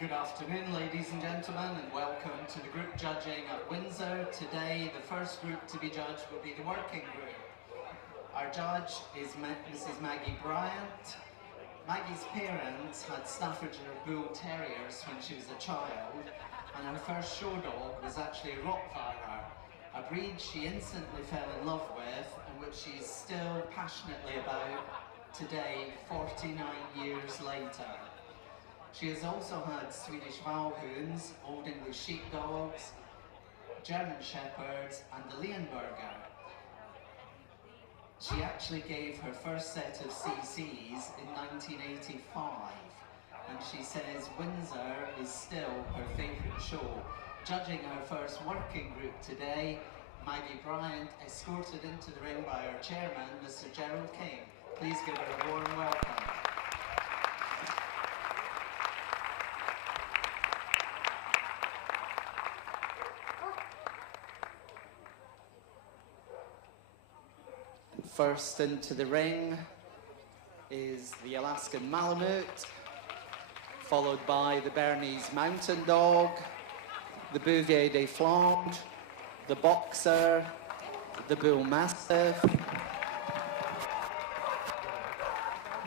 Good afternoon, ladies and gentlemen, and welcome to the group judging at Windsor. Today, the first group to be judged will be the working group. Our judge is Mrs. Maggie Bryant. Maggie's parents had Staffordshire Bull Terriers when she was a child, and her first show dog was actually a Rottweiler, a breed she instantly fell in love with and which she's still passionately about today, 49 years later. She has also had Swedish Valhounds, Old English Sheepdogs, German Shepherds and the Leonberger. She actually gave her first set of CCs in 1985, and she says Windsor is still her favourite show. Judging our first working group today, Maggie Bryant, escorted into the ring by our chairman, Mr. Gerald King. Please give her a warm welcome. First into the ring is the Alaskan Malamute, followed by the Bernese Mountain Dog, the Bouvier des Flandres, the Boxer, the Bull Mastiff,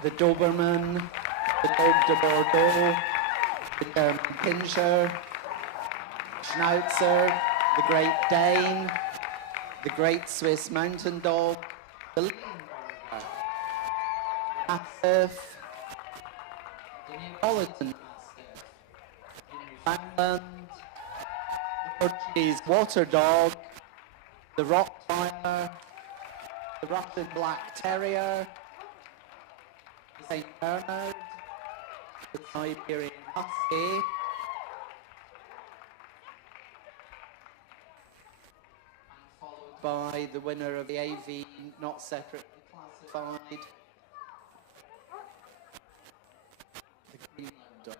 the Doberman, the Dog de Bordeaux, the German Pinscher, Schnauzer, the Great Dane, the Great Swiss Mountain Dog, the Leonberger, Mastiff, the Neapolitan Mastiff, the Newfoundland, the Portuguese Water Dog, the Rottweiler, the Russian Black Terrier, the St. Bernard, the Siberian Husky, by the winner of the AV not separately classified, the Greenland Dog.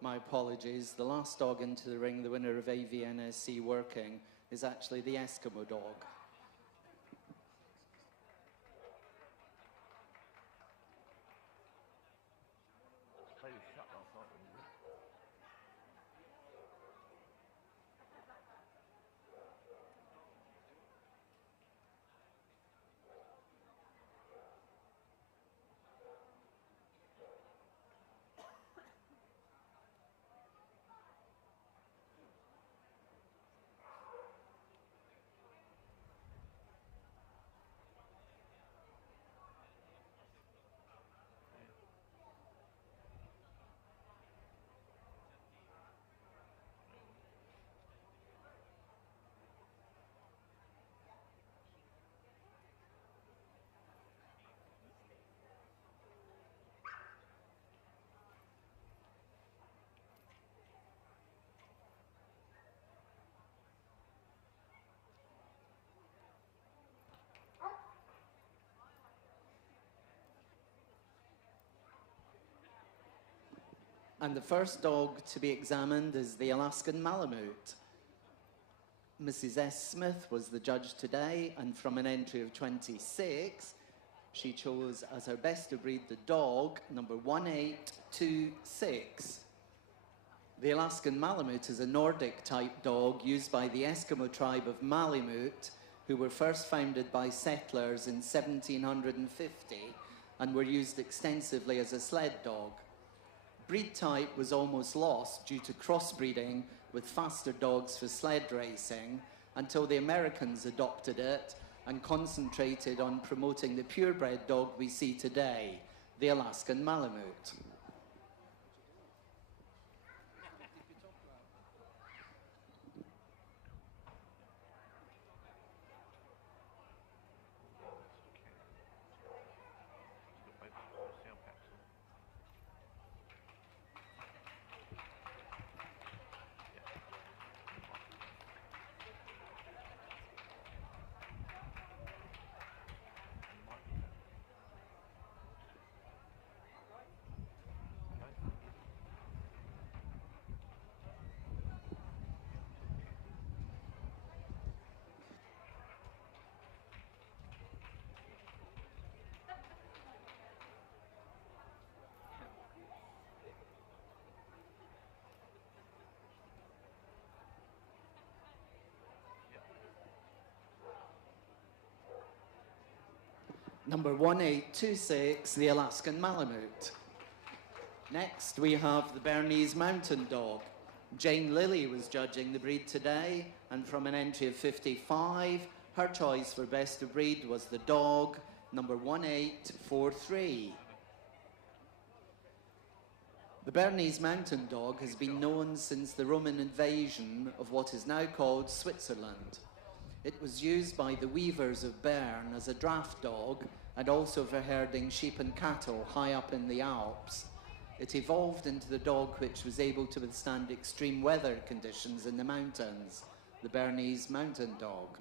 My apologies, the last dog into the ring, the winner of AVNSC working, is actually the Eskimo dog. And the first dog to be examined is the Alaskan Malamute. Mrs. S. Smith was the judge today, and from an entry of 26, she chose as her best of breed the dog, number 1826. The Alaskan Malamute is a Nordic-type dog used by the Eskimo tribe of Malamute, who were first founded by settlers in 1750 and were used extensively as a sled dog. breed type was almost lost due to crossbreeding with faster dogs for sled racing until the Americans adopted it and concentrated on promoting the purebred dog we see today, the Alaskan Malamute. Number 1826, the Alaskan Malamute. Next, we have the Bernese Mountain Dog. Jane Lilly was judging the breed today, and from an entry of 55, her choice for best of breed was the dog, number 1843. The Bernese Mountain Dog has been known since the Roman invasion of what is now called Switzerland. It was used by the weavers of Bern as a draft dog and also for herding sheep and cattle high up in the Alps. It evolved into the dog which was able to withstand extreme weather conditions in the mountains, the Bernese Mountain Dog.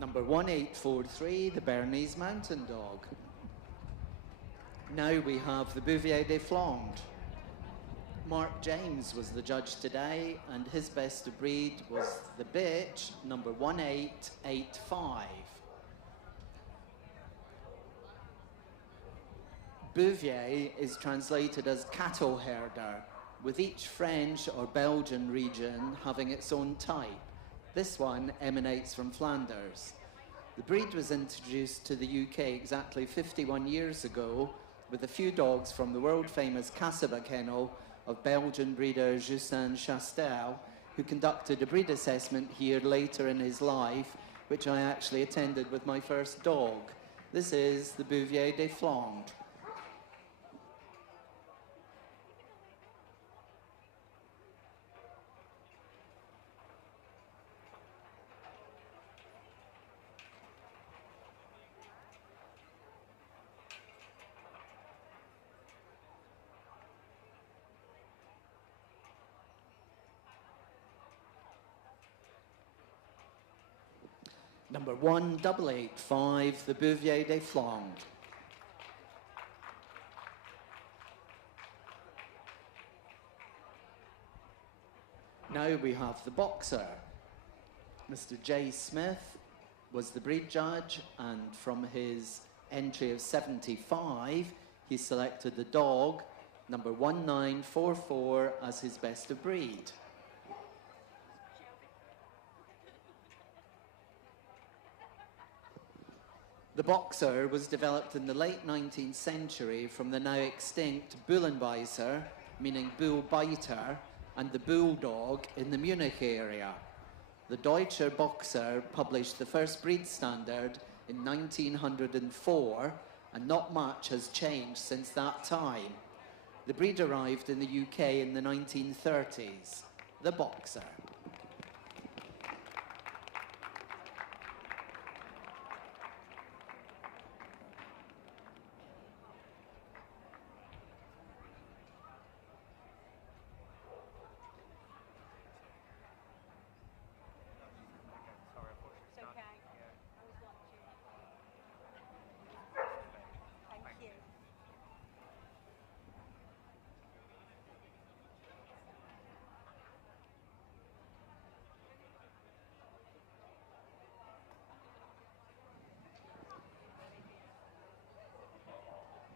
Number 1843, the Bernese Mountain Dog. Now we have the Bouvier des Flandres. Mark James was the judge today, and his best of breed was the bitch, number 1885. Bouvier is translated as cattle herder, with each French or Belgian region having its own type. This one emanates from Flanders. The breed was introduced to the UK exactly 51 years ago with a few dogs from the world-famous Cassaba kennel of Belgian breeder Justin Chastel, who conducted a breed assessment here later in his life, which I actually attended with my first dog. This is the Bouvier des Flandres. Number 1885, the Bouvier des Flandres. Now we have the boxer. Mr. J. Smith was the breed judge, and from his entry of 75, he selected the dog, number 1944, as his best of breed. The boxer was developed in the late 19th century from the now extinct Bullenbeißer, meaning bull biter, and the bulldog in the Munich area. The Deutscher Boxer published the first breed standard in 1904, and not much has changed since that time. The breed arrived in the UK in the 1930s. The Boxer.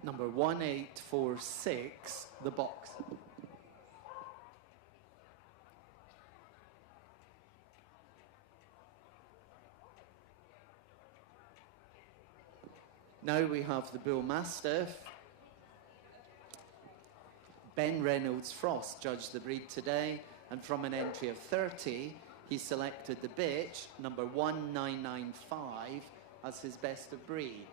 Number 1846, the Boxer. Now we have the Bull Mastiff. Ben Reynolds Frost judged the breed today, and from an entry of 30, he selected the bitch, number 1995, as his best of breed.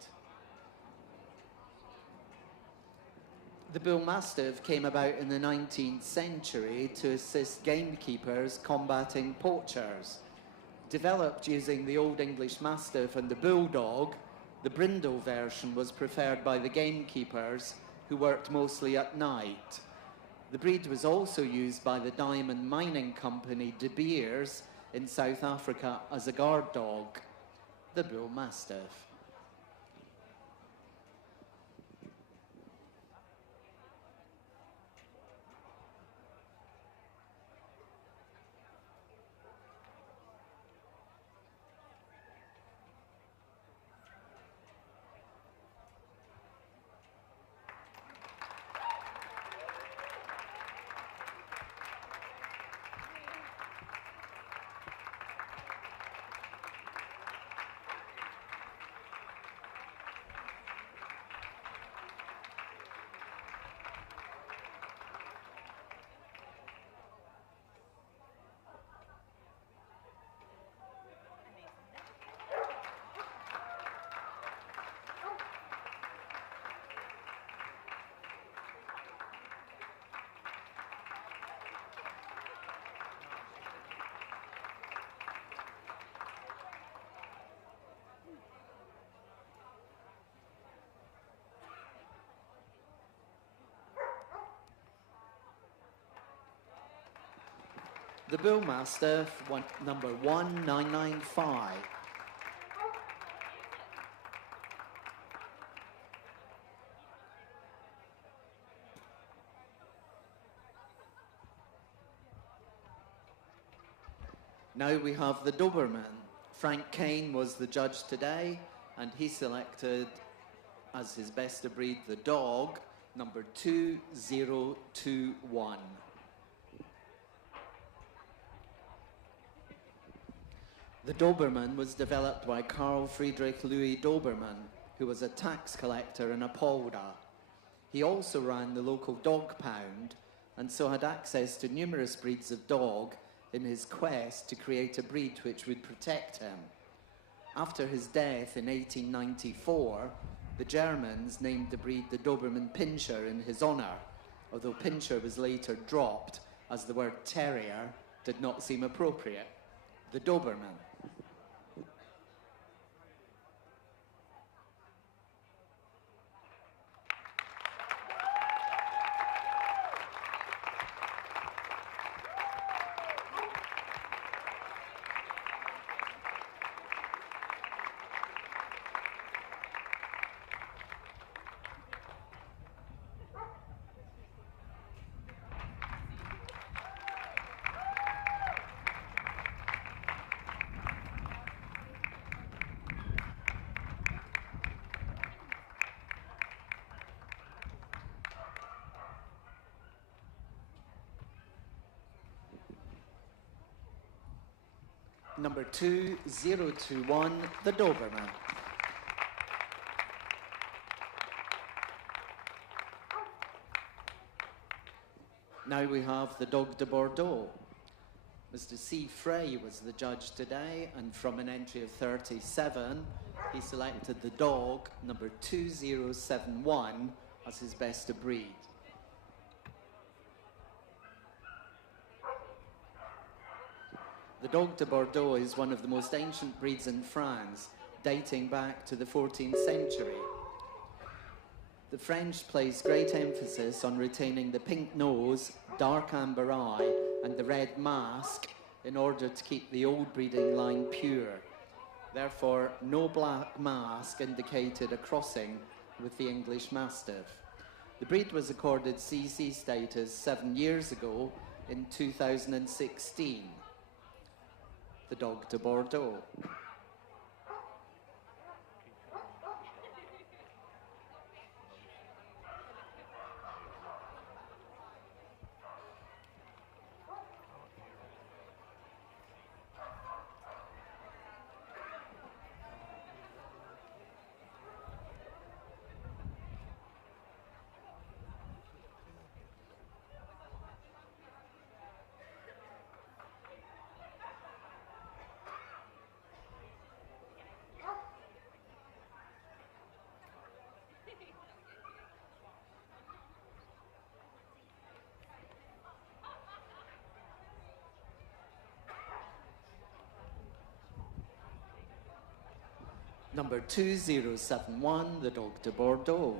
The Bull Mastiff came about in the 19th century to assist gamekeepers combating poachers. Developed using the Old English Mastiff and the Bulldog, the brindle version was preferred by the gamekeepers, who worked mostly at night. The breed was also used by the diamond mining company De Beers in South Africa as a guard dog. The Bull Mastiff. The Bull Mastiff, number 1995. Now we have the Doberman. Frank Kane was the judge today, and he selected as his best of breed the dog, number 2021. The Doberman was developed by Carl Friedrich Louis Doberman, who was a tax collector in Apolda. He also ran the local dog pound, and so had access to numerous breeds of dog in his quest to create a breed which would protect him. After his death in 1894, the Germans named the breed the Doberman Pinscher in his honour, although Pinscher was later dropped as the word terrier did not seem appropriate. The Doberman. Number 2021, the Doberman. Now we have the Dog de Bordeaux. Mr. C. Frey was the judge today, and from an entry of 37, he selected the dog number 2071 as his best of breed. The Dog de Bordeaux is one of the most ancient breeds in France, dating back to the 14th century. The French placed great emphasis on retaining the pink nose, dark amber eye, and the red mask in order to keep the old breeding line pure. Therefore, no black mask indicated a crossing with the English Mastiff. The breed was accorded CC status 7 years ago in 2016. The Dog de Bordeaux. Number 2071, the Dog de Bordeaux.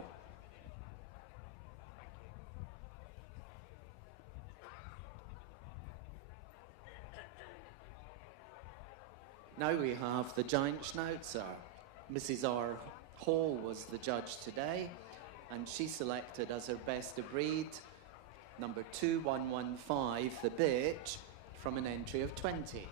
Now we have the Giant Schnauzer. Mrs. R. Hall was the judge today, and she selected as her best of breed number 2115, the bitch, from an entry of 20.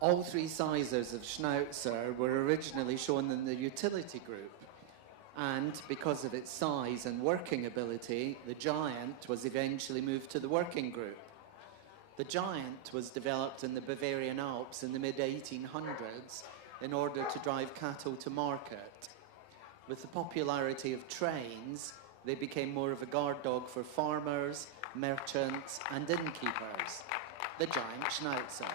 All three sizes of Schnauzer were originally shown in the utility group, and because of its size and working ability, the Giant was eventually moved to the working group. The Giant was developed in the Bavarian Alps in the mid-1800s in order to drive cattle to market. With the popularity of trains, they became more of a guard dog for farmers, merchants, and innkeepers. The Giant Schnauzer.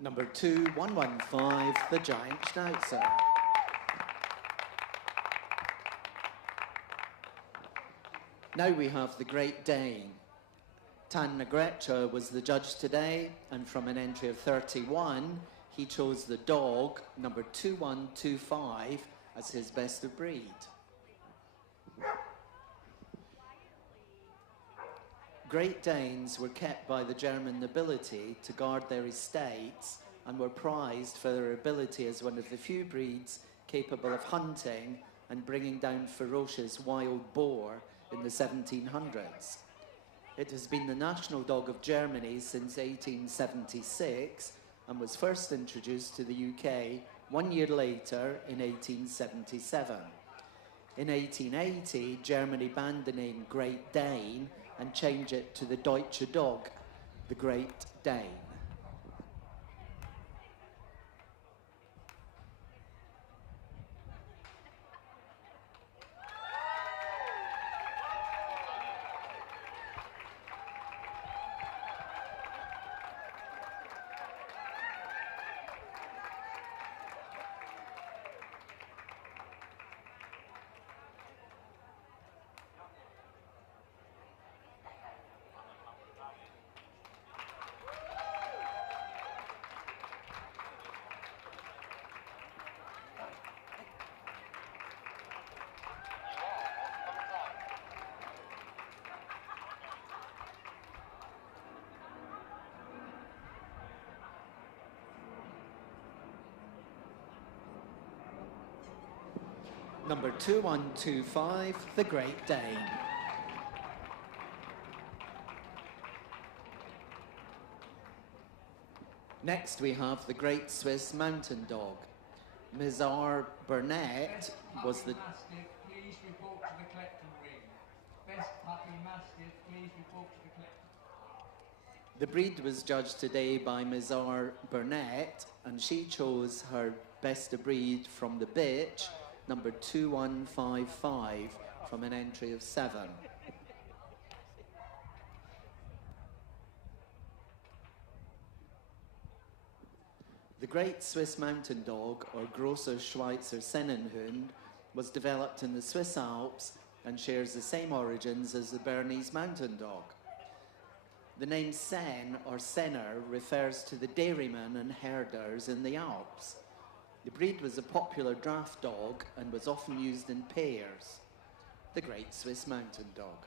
Number 2115, the Giant Schnauzer. Now we have the Great Dane. Tan Negrecha was the judge today, and from an entry of 31, he chose the dog, number 2125, as his best of breed. Great Danes were kept by the German nobility to guard their estates and were prized for their ability as one of the few breeds capable of hunting and bringing down ferocious wild boar in the 1700s. It has been the national dog of Germany since 1876 and was first introduced to the UK 1 year later in 1877. In 1880, Germany banned the name Great Dane and change it to the Deutsche Dog, the Great Dane. Number 2125, the Great Dane. Next we have the Great Swiss Mountain Dog. Ms. R. Burnett was the... Mastiff, please report to the collecting ring. Best puppy mastiff, please report to the collecting. The breed was judged today by Ms. R. Burnett, and she chose her best of breed from the bitch, number 2155, from an entry of 7. The Great Swiss Mountain Dog, or Grosser Schweizer Sennenhund, was developed in the Swiss Alps and shares the same origins as the Bernese Mountain Dog. The name Sen or Senner refers to the dairymen and herders in the Alps. The breed was a popular draft dog and was often used in pairs. The Great Swiss Mountain Dog.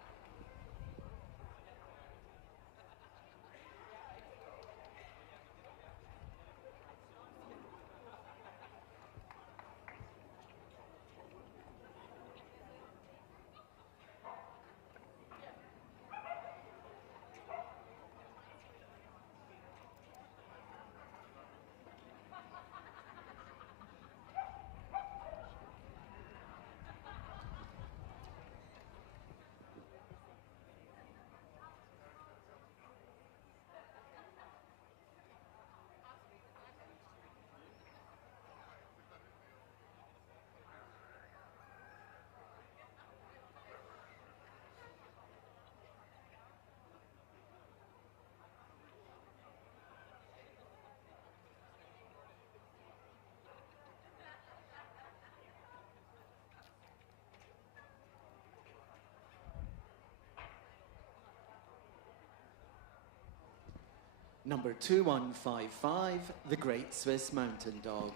Number 2155, the Great Swiss Mountain Dog.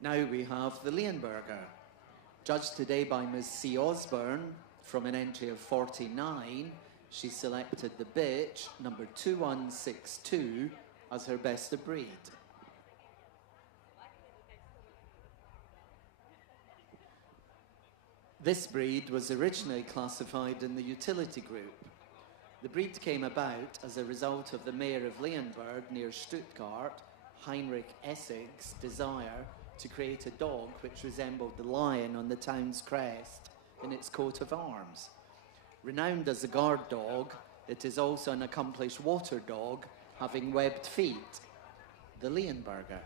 Now we have the Leonberger. Judged today by Ms. C. Osborne, from an entry of 49, she selected the bitch, number 2162, as her best of breed. This breed was originally classified in the utility group. The breed came about as a result of the mayor of Leonberg near Stuttgart, Heinrich Essig's desire to create a dog which resembled the lion on the town's crest in its coat of arms. Renowned as a guard dog, it is also an accomplished water dog, having webbed feet, the Leonberger.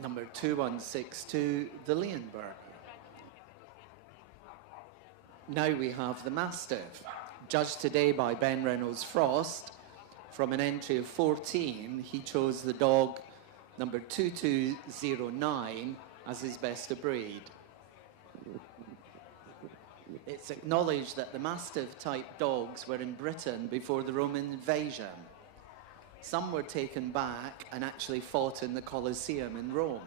Number 2162, the Leonberger. Now we have the Mastiff. Judged today by Ben Reynolds Frost, from an entry of 14, he chose the dog number 2209 as his best of breed. It's acknowledged that the Mastiff-type dogs were in Britain before the Roman invasion. Some were taken back and actually fought in the Colosseum in Rome.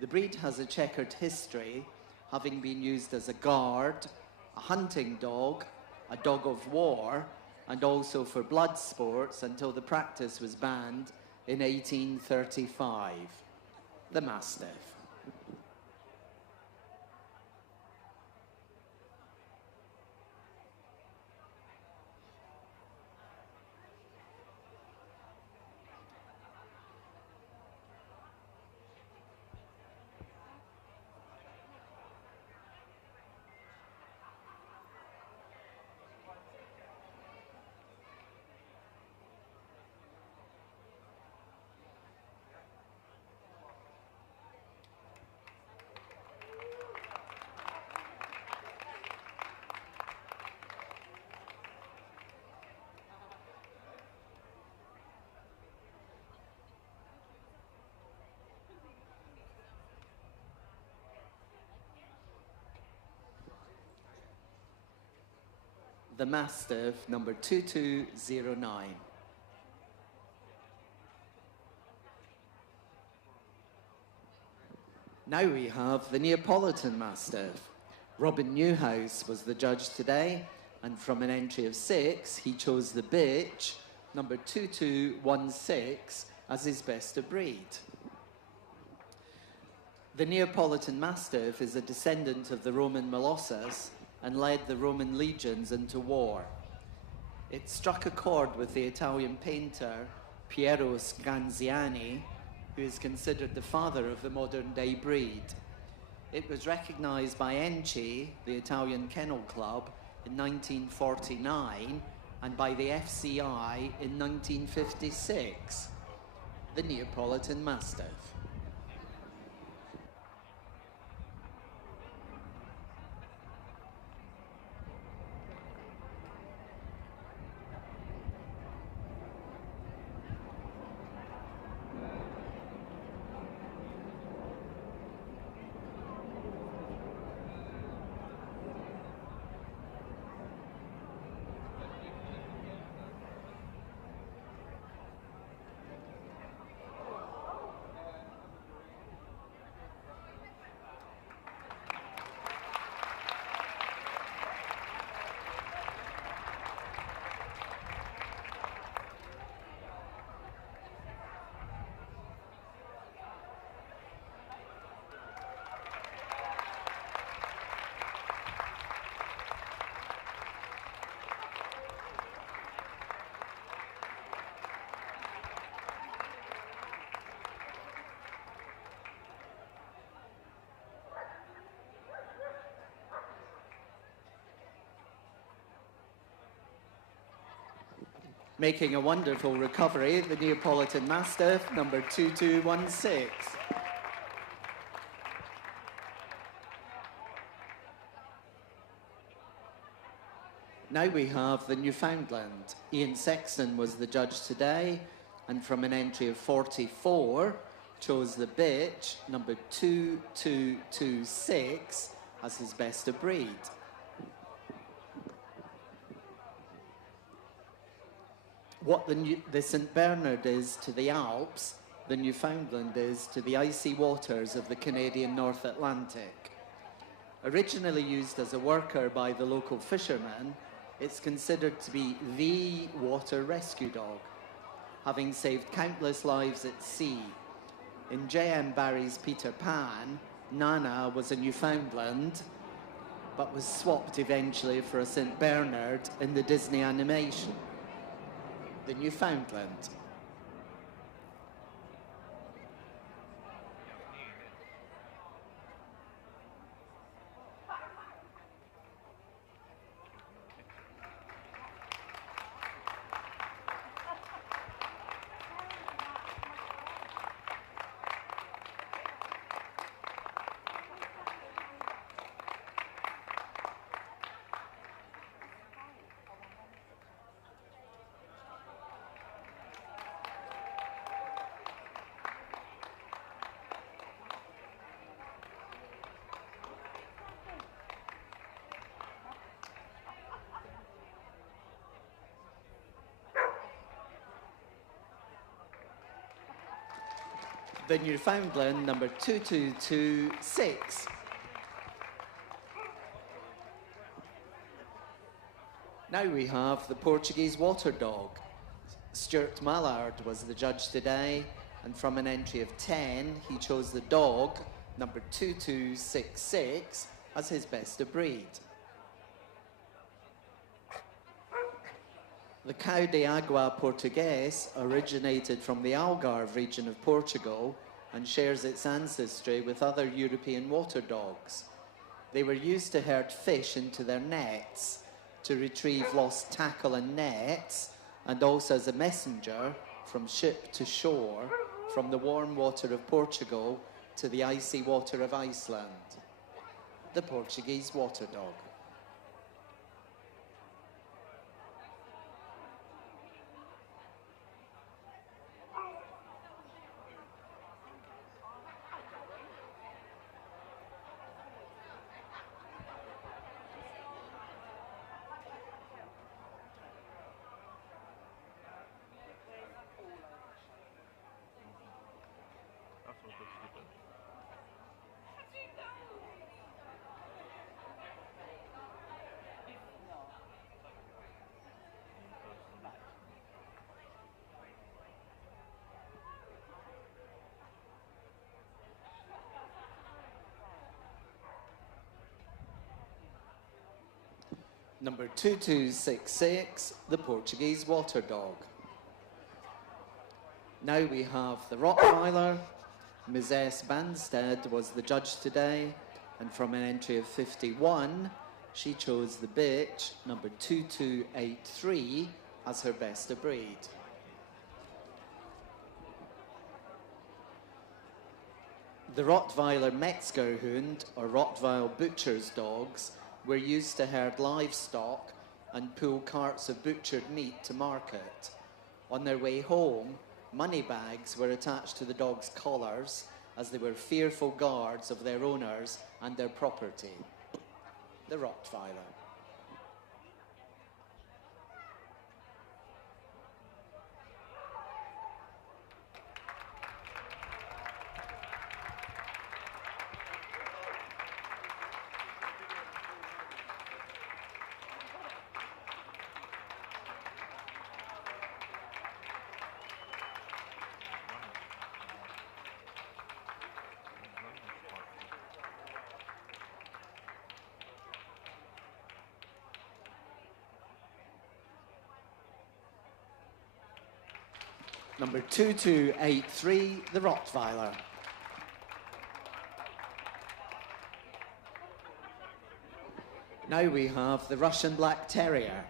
The breed has a checkered history, having been used as a guard, a hunting dog, a dog of war, and also for blood sports until the practice was banned in 1835. The Mastiff. the Mastiff, number 2209. Now we have the Neapolitan Mastiff. Robin Newhouse was the judge today, and from an entry of 6, he chose the bitch, number 2216, as his best of breed. The Neapolitan Mastiff is a descendant of the Roman Molossus and led the Roman legions into war. It struck a chord with the Italian painter Piero Scanziani, who is considered the father of the modern-day breed. It was recognised by ENCI, the Italian Kennel Club, in 1949 and by the FCI in 1956. The Neapolitan Mastiff. Making a wonderful recovery, the Neapolitan Mastiff, number 2216. Now we have the Newfoundland. Ian Sexton was the judge today, and from an entry of 44, chose the bitch, number 2226, as his best of breed. What the St. Bernard is to the Alps, the Newfoundland is to the icy waters of the Canadian North Atlantic. Originally used as a worker by the local fishermen, it's considered to be the water rescue dog, having saved countless lives at sea. In J.M. Barrie's Peter Pan, Nana was a Newfoundland, but was swapped eventually for a St. Bernard in the Disney animation. The Newfoundland. The Newfoundland, number 2226. Now we have the Portuguese water dog. Stuart Mallard was the judge today, and from an entry of 10, he chose the dog, number 2266, as his best of breed. The Cão de Água Português originated from the Algarve region of Portugal and shares its ancestry with other European water dogs. They were used to herd fish into their nets, to retrieve lost tackle and nets, and also as a messenger from ship to shore, from the warm water of Portugal to the icy water of Iceland. The Portuguese water dog. Number 2266, the Portuguese Water Dog. Now we have the Rottweiler. Ms. S. Banstead was the judge today, and from an entry of 51, she chose the bitch, number 2283, as her best of breed. The Rottweiler Metzgerhund, or Rottweil butcher's dogs, were used to herd livestock and pull carts of butchered meat to market. On their way home, money bags were attached to the dogs' collars, as they were fearful guards of their owners and their property. The Rottweiler. Number 2283, the Rottweiler. Now we have the Russian Black Terrier.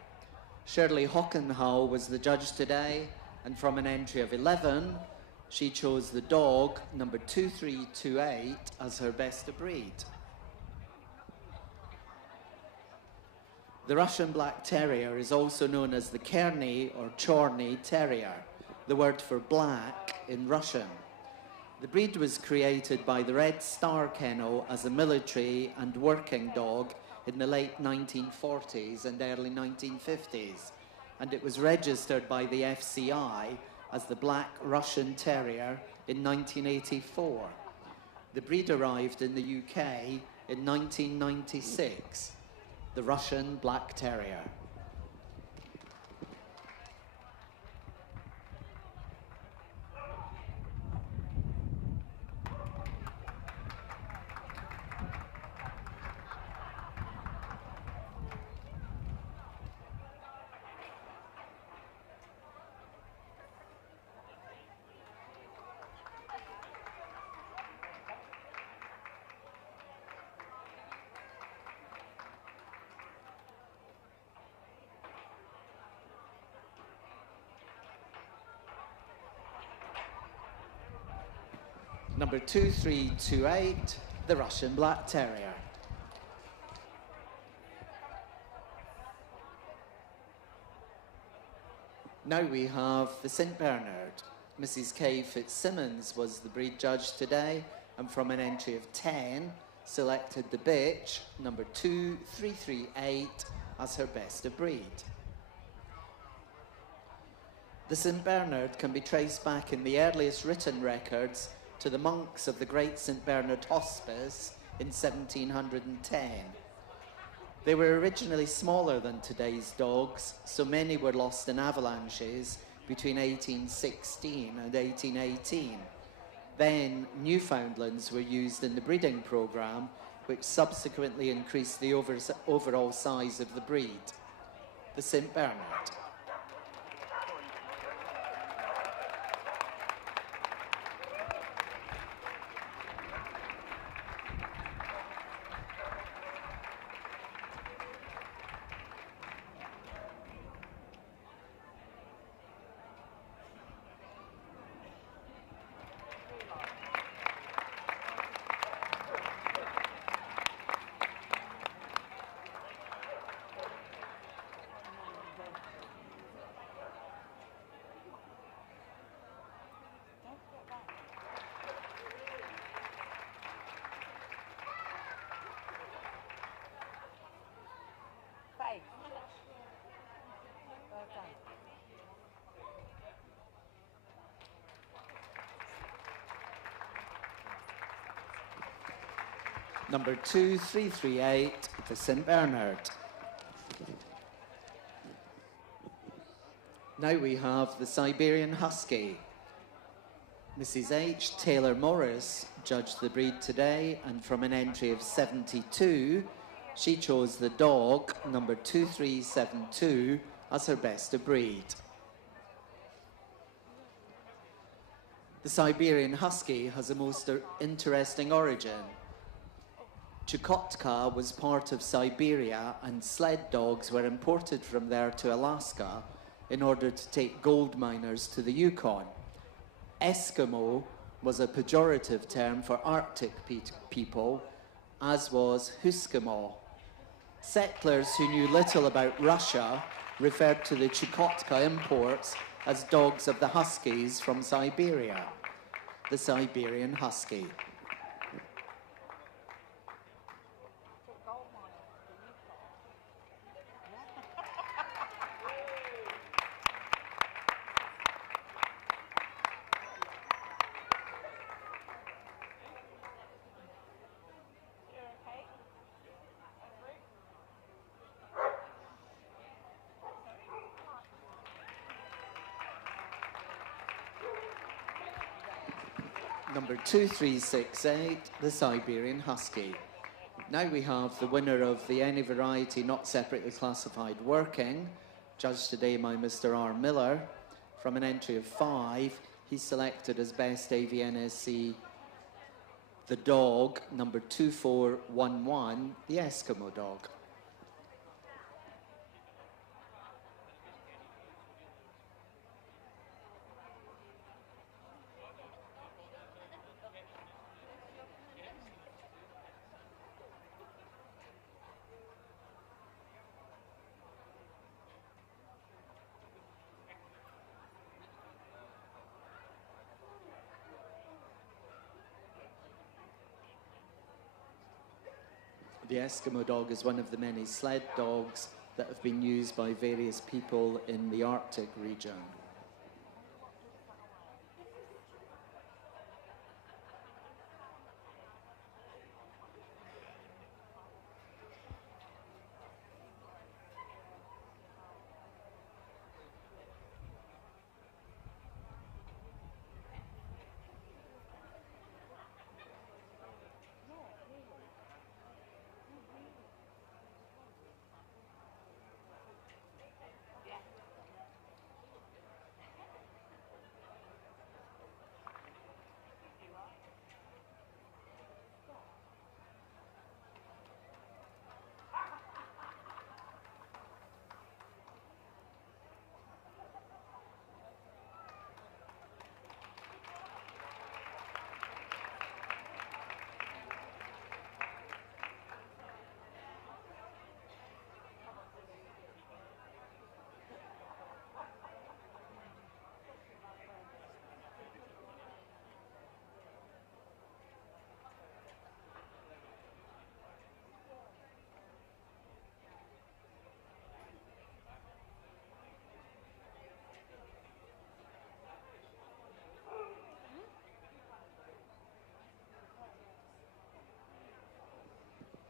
Shirley Hockenhall was the judge today, and from an entry of 11, she chose the dog, number 2328, as her best of breed. The Russian Black Terrier is also known as the Kearney or Chorny Terrier, the word for black in Russian. The breed was created by the Red Star Kennel as a military and working dog in the late 1940s and early 1950s, and it was registered by the FCI as the Black Russian Terrier in 1984. The breed arrived in the UK in 1996, the Russian Black Terrier. Number 2328, the Russian Black Terrier. Now we have the St. Bernard. Mrs. Kay Fitzsimmons was the breed judge today, and from an entry of 10, selected the bitch, number 2338, as her best of breed. The St. Bernard can be traced back in the earliest written records to the monks of the Great St. Bernard Hospice in 1710. They were originally smaller than today's dogs, so many were lost in avalanches between 1816 and 1818. Then Newfoundlands were used in the breeding program, which subsequently increased the overall size of the breed. The St. Bernard. Number 2338, the St. Bernard. Now we have the Siberian Husky. Mrs. H. Taylor Morris judged the breed today, and from an entry of 72, She chose the dog, number 2372, as her best of breed. The Siberian Husky has a most interesting origin. Chukotka was part of Siberia, and sled dogs were imported from there to Alaska in order to take gold miners to the Yukon. Eskimo was a pejorative term for Arctic people, as was Huskimo. Settlers who knew little about Russia referred to the Chukotka imports as dogs of the Huskies from Siberia, the Siberian Husky. Number 2368, the Siberian Husky. Now we have the winner of the Any Variety Not Separately Classified Working, judged today by Mr. R. Miller. From an entry of 5, he's selected as best AVNSC the dog, number 2411, the Eskimo dog. The Eskimo dog is one of the many sled dogs that have been used by various people in the Arctic region.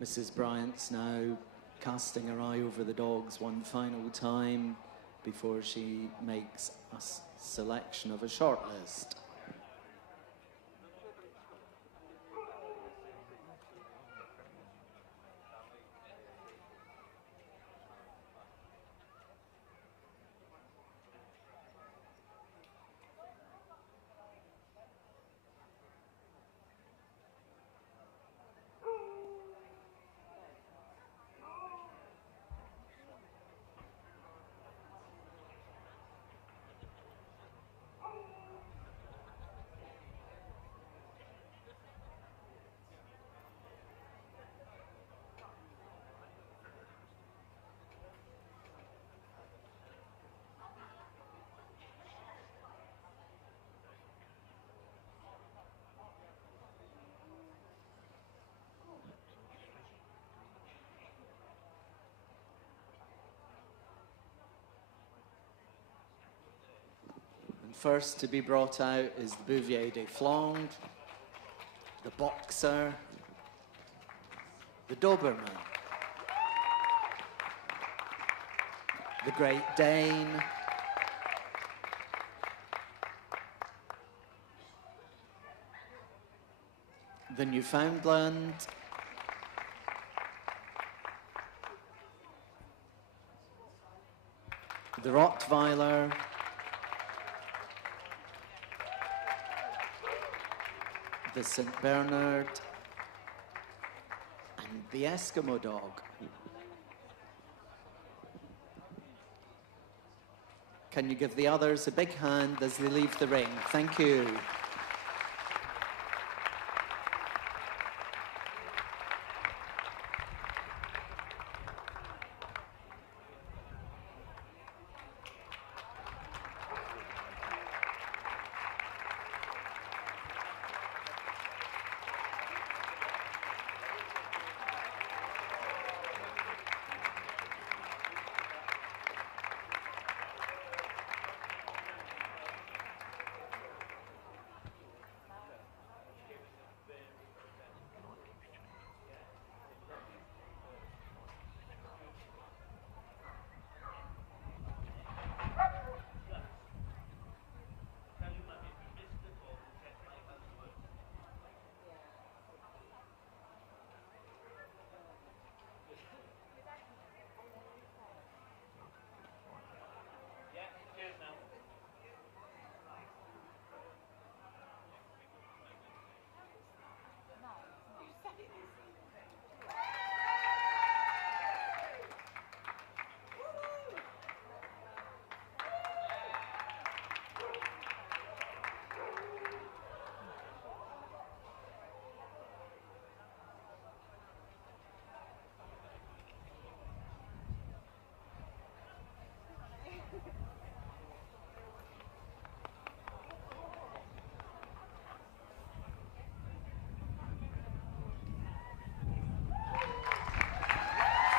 Mrs. Bryant's now casting her eye over the dogs one final time before she makes a selection of a shortlist. First to be brought out is the Bouvier des Flandres, the Boxer, the Doberman, the Great Dane, the Newfoundland, the Rottweiler, the St. Bernard, and the Eskimo dog. Can you give the others a big hand as they leave the ring? Thank you.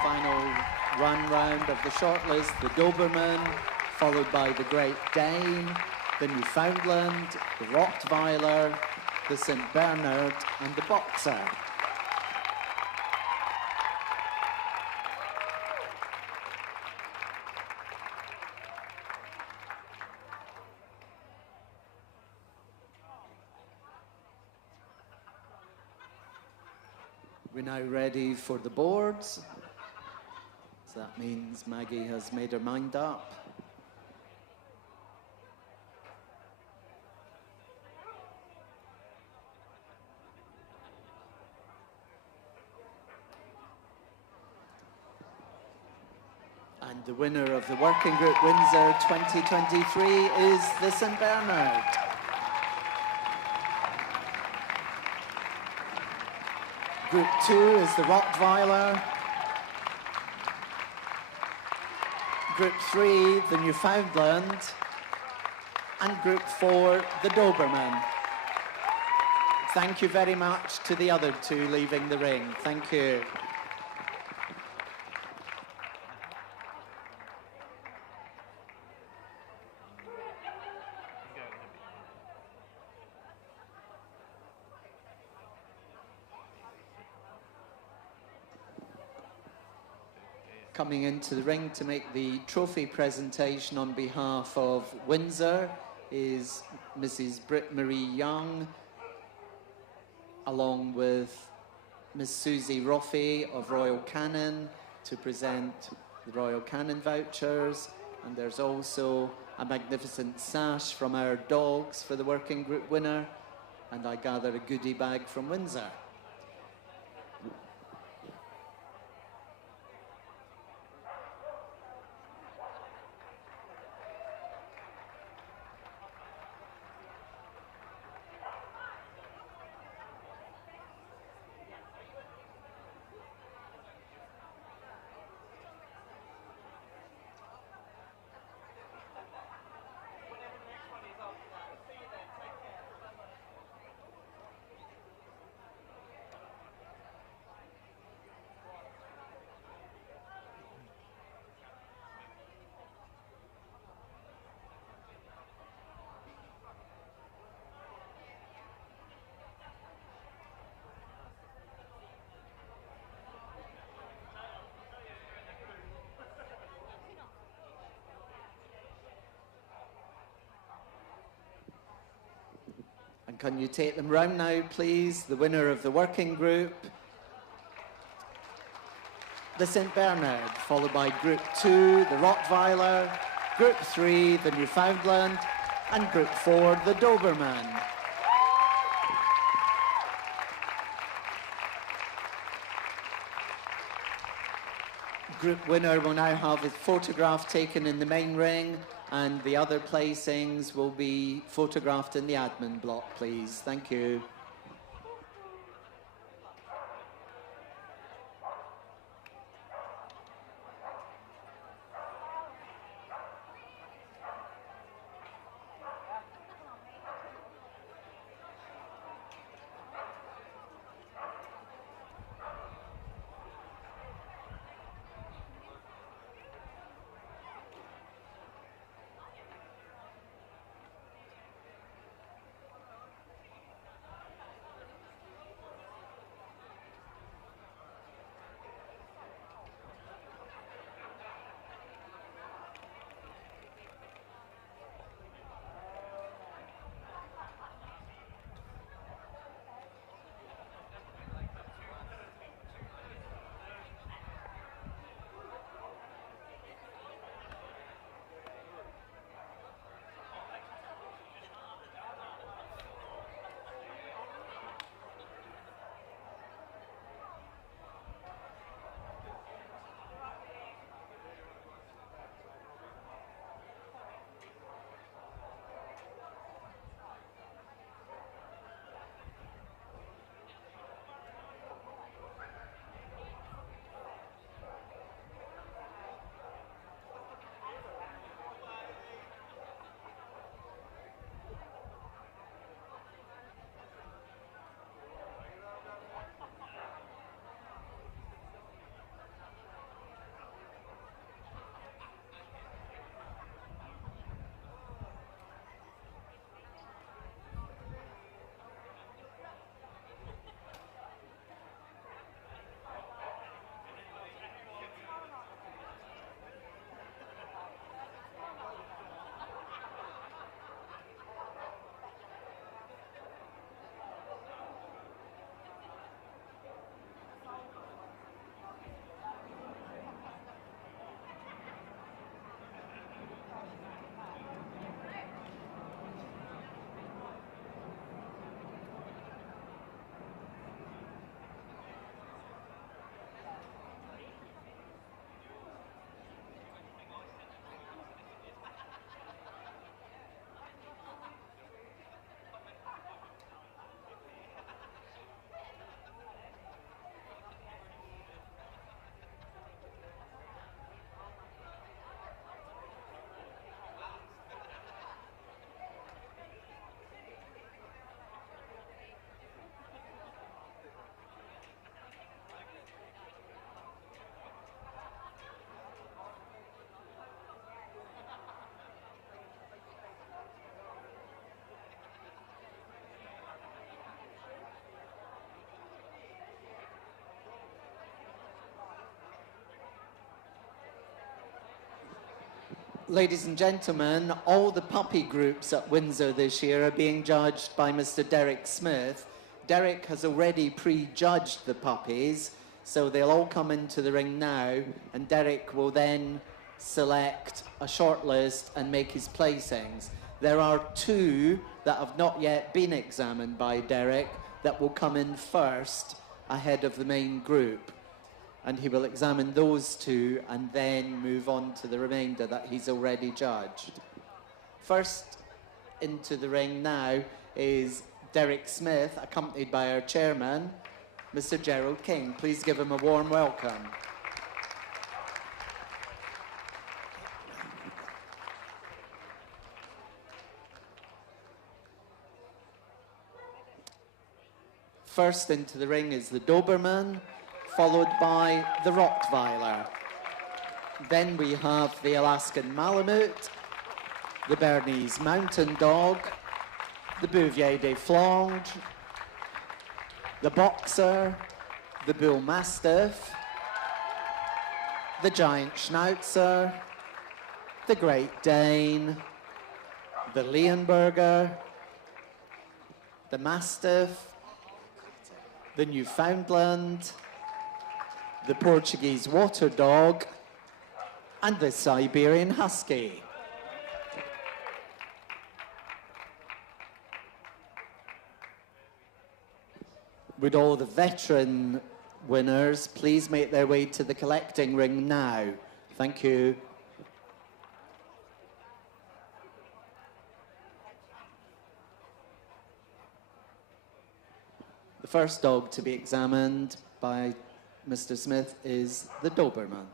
Final run round of the shortlist, the Doberman, followed by the Great Dane, the Newfoundland, the Rottweiler, the St. Bernard, and the Boxer. We're now ready for the boards. So that means Maggie has made her mind up. And the winner of the Working Group Windsor 2023 is the St. Bernard. Group 2 is the Rottweiler. Group 3, the Newfoundland. And Group 4, the Doberman. Thank you very much to the other two leaving the ring. Thank you. Coming into the ring to make the trophy presentation on behalf of Windsor is Mrs. Britt Marie Young, along with Miss Susie Roffey of Royal Canin to present the Royal Canin vouchers. And there's also a magnificent sash from our dogs for the working group winner. And I gather a goodie bag from Windsor. And can you take them round now, please? The winner of the working group, the St. Bernard, followed by Group 2, the Rottweiler, Group 3, the Newfoundland, and Group 4, the Doberman. Group winner will now have his photograph taken in the main ring, and the other placings will be photographed in the admin block, please. Thank you. Ladies and gentlemen, all the puppy groups at Windsor this year are being judged by Mr. Derek Smith. Derek has already prejudged the puppies, so they'll all come into the ring now, and Derek will then select a shortlist and make his placings. There are 2 that have not yet been examined by Derek that will come in first ahead of the main group. And he will examine those 2 and then move on to the remainder that he's already judged. First into the ring now is Derek Smith, accompanied by our chairman, Mr. Gerald King. Please give him a warm welcome. First into the ring is the Doberman, followed by the Rottweiler. Then we have the Alaskan Malamute, the Bernese Mountain Dog, the Bouvier des Flandres, the Boxer, the Bull Mastiff, the Giant Schnauzer, the Great Dane, the Leonberger, the Mastiff, the Newfoundland, the Portuguese Water Dog, and the Siberian Husky. Would all the veteran winners please make their way to the collecting ring now? Thank you. The first dog to be examined by Mr. Smith is the Doberman.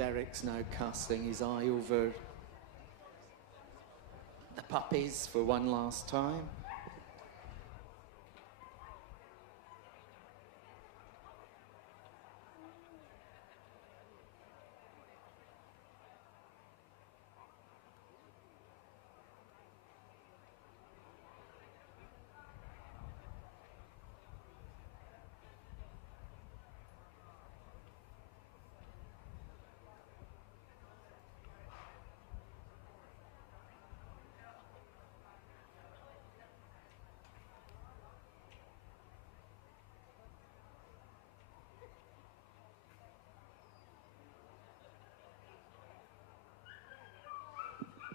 Derek's now casting his eye over the puppies for one last time.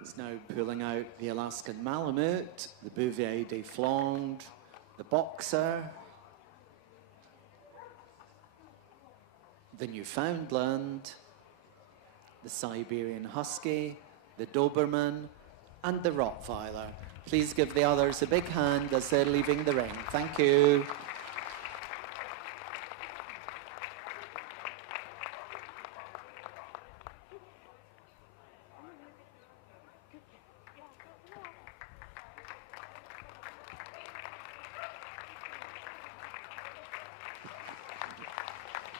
He's now pulling out the Alaskan Malamute, the Bouvier des Flandres, the Boxer, the Newfoundland, the Siberian Husky, the Doberman, and the Rottweiler. Please give the others a big hand as they're leaving the ring. Thank you.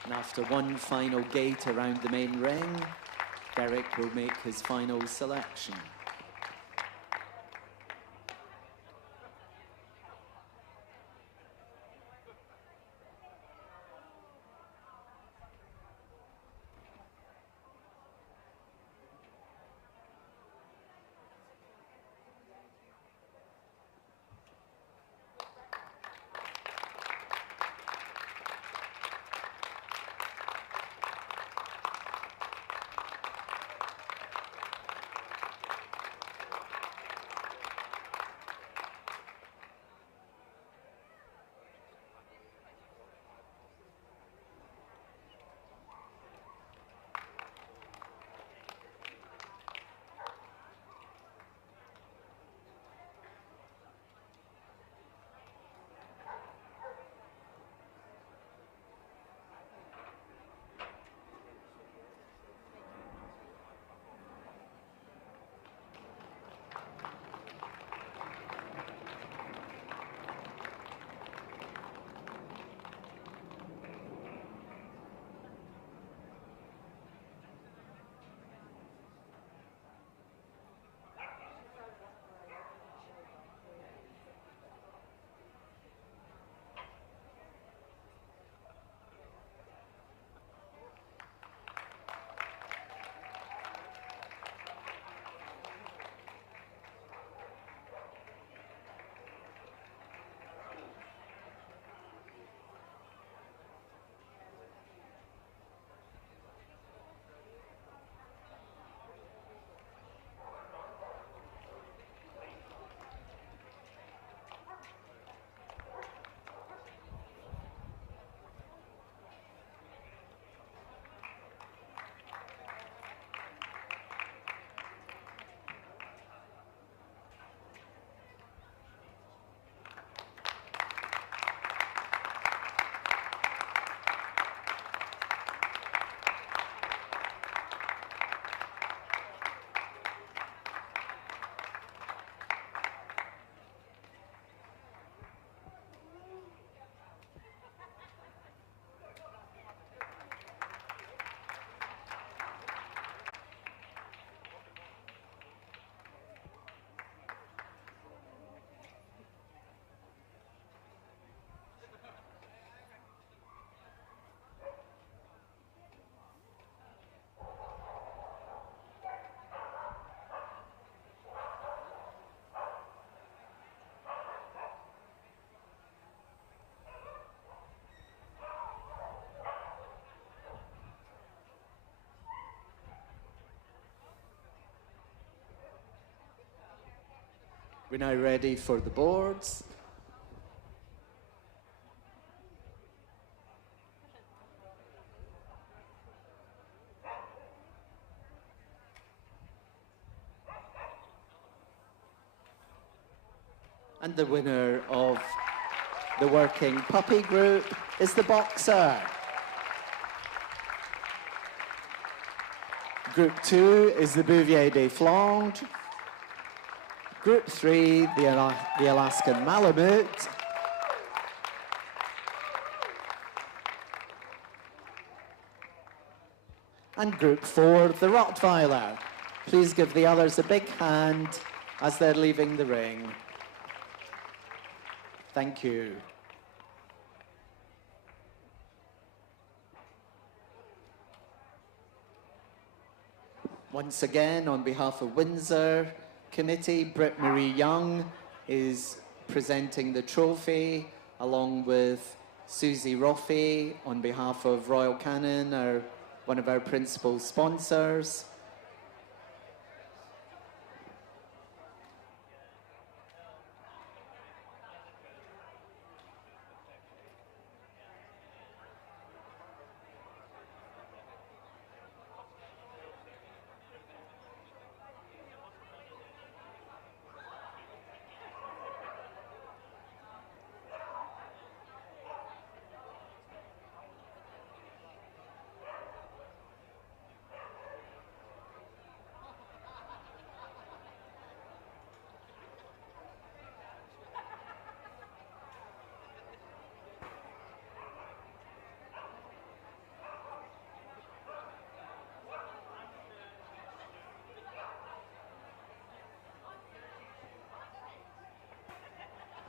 And after one final gate around the main ring, Derek will make his final selection. We're now ready for the boards. And the winner of the working puppy group is the boxer. Group 2 is the Bouvier des Flandres. Group 3, the Alaskan Malamute. And Group 4, the Rottweiler. Please give the others a big hand as they're leaving the ring. Thank you. Once again, on behalf of Windsor Committee, Britt Marie Young is presenting the trophy, along with Susie Roffey on behalf of Royal Canin, one of our principal sponsors.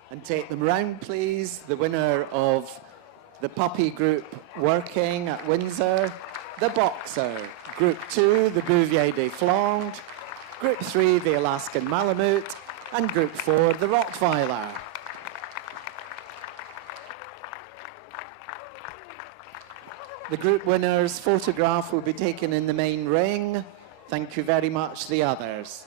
And take them round, please. The winner of the puppy group working at Windsor, the boxer. Group 2, the Bouvier des Flandres. Group 3, the Alaskan Malamute. And Group 4, the Rottweiler. The group winner's photograph will be taken in the main ring. Thank you very much, the others.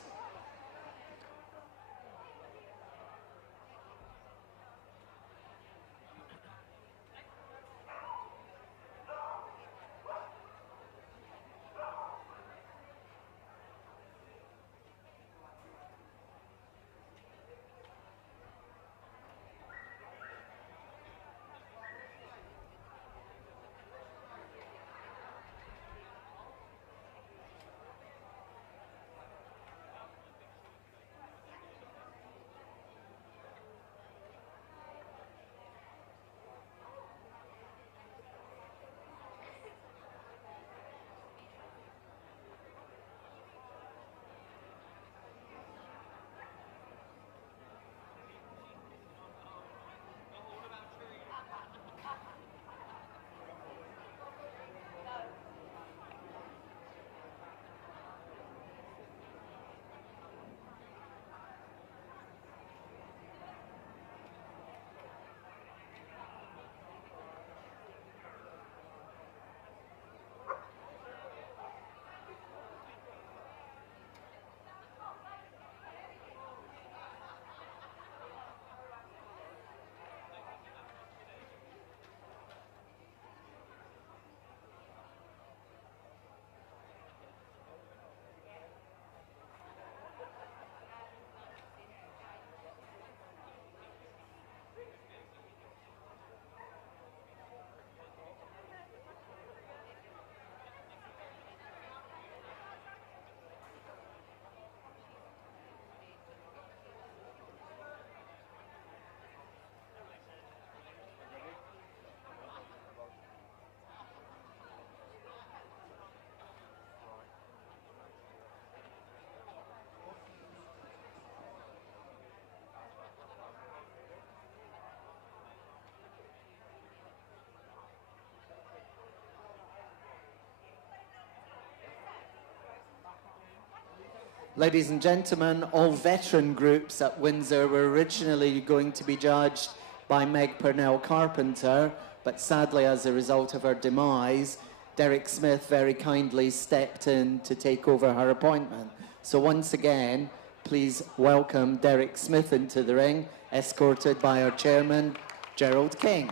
Ladies and gentlemen, all veteran groups at Windsor were originally going to be judged by Meg Purnell-Carpenter, but sadly, as a result of her demise, Derek Smith very kindly stepped in to take over her appointment. So once again, please welcome Derek Smith into the ring, escorted by our chairman, Gerald King.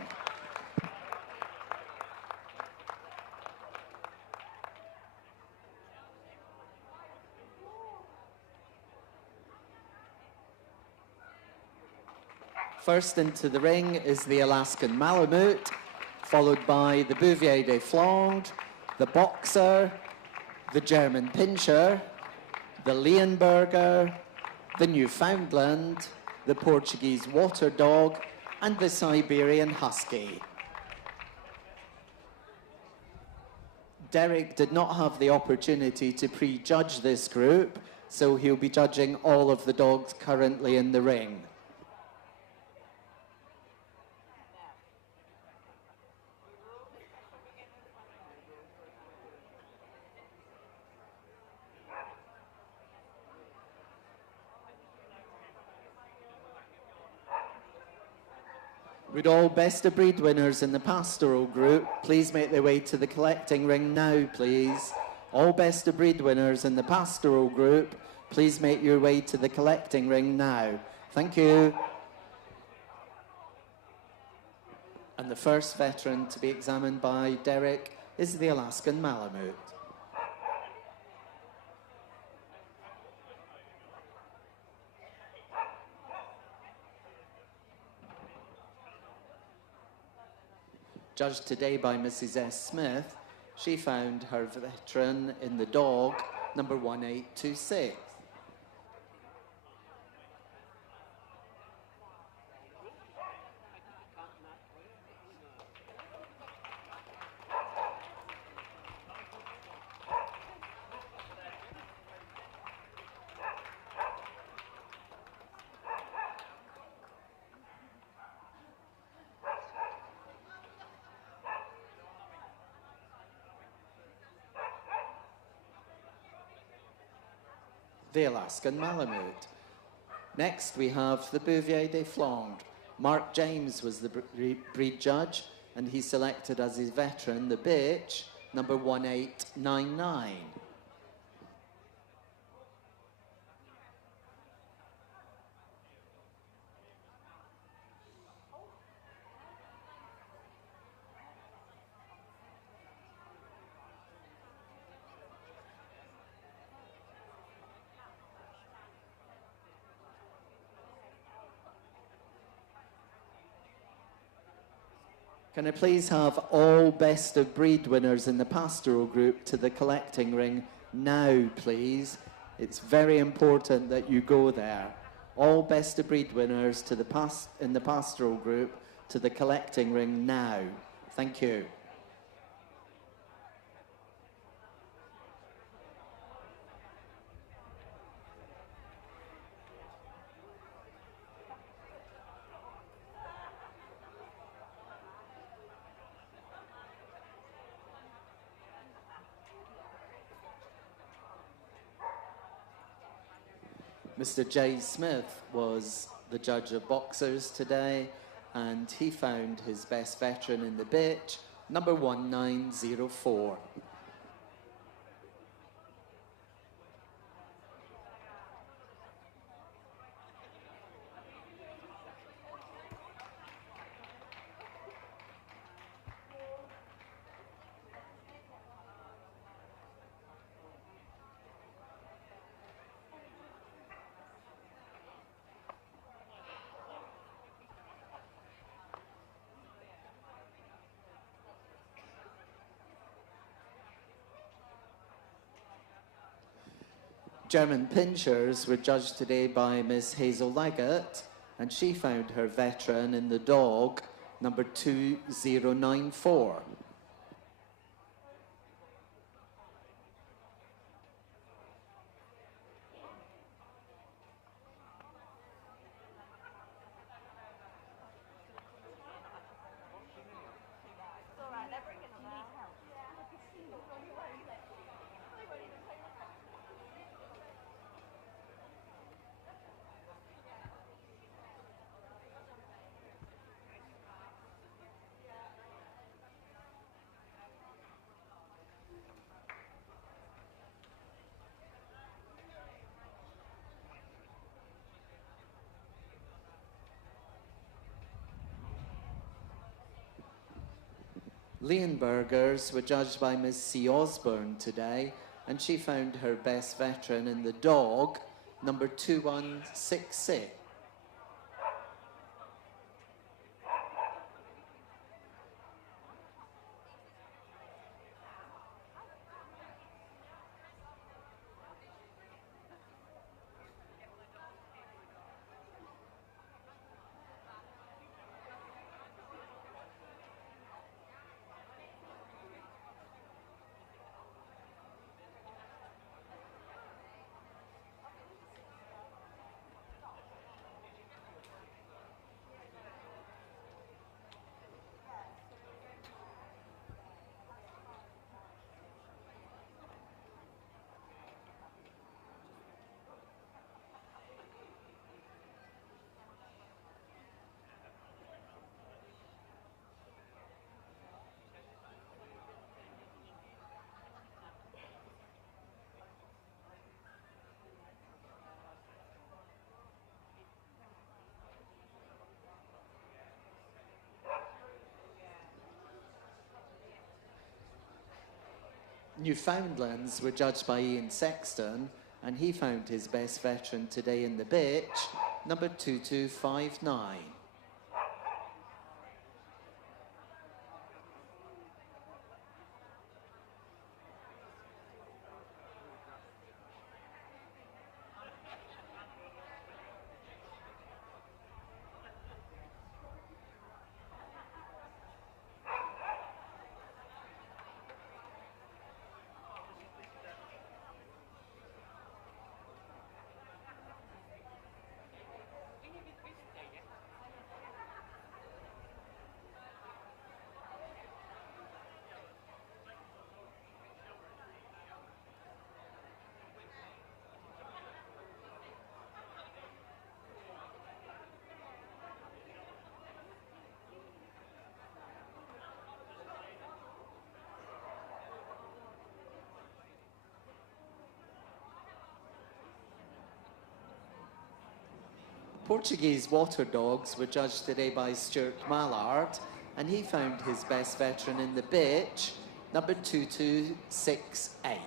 First into the ring is the Alaskan Malamute, followed by the Bouvier des Flandres, the Boxer, the German Pinscher, the Leonberger, the Newfoundland, the Portuguese Water Dog, and the Siberian Husky. Derek did not have the opportunity to prejudge this group, so he'll be judging all of the dogs currently in the ring. Would all best of breed winners in the Pastoral group please make their way to the collecting ring now, please? All best of breed winners in the Pastoral group, please make your way to the collecting ring now. Thank you. And the first veteran to be examined by Derek is the Alaskan Malamute. Judged today by Mrs. S. Smith, she found her veteran in the dog, number 1826. The Alaskan Malamute. Next we have the Bouvier des Flandres. Mark James was the breed judge, and he selected as his veteran the bitch, number 1899. Can I please have all best of breed winners in the Pastoral group to the collecting ring now, please? It's very important that you go there. All best of breed winners to in the Pastoral group to the collecting ring now. Thank you. Mr. J. Smith was the judge of boxers today, and he found his best veteran in the bitch, number 1904. German Pinschers were judged today by Miss Hazel Leggett, and she found her veteran in the dog, number 2094. Leonbergers were judged by Miss C. Osborne today, and she found her best veteran in the dog, number 2166. Newfoundlands were judged by Ian Sexton, and he found his best veteran today in the bitch, number 2259. Portuguese water dogs were judged today by Stuart Mallard, and he found his best veteran in the bitch, number 2268.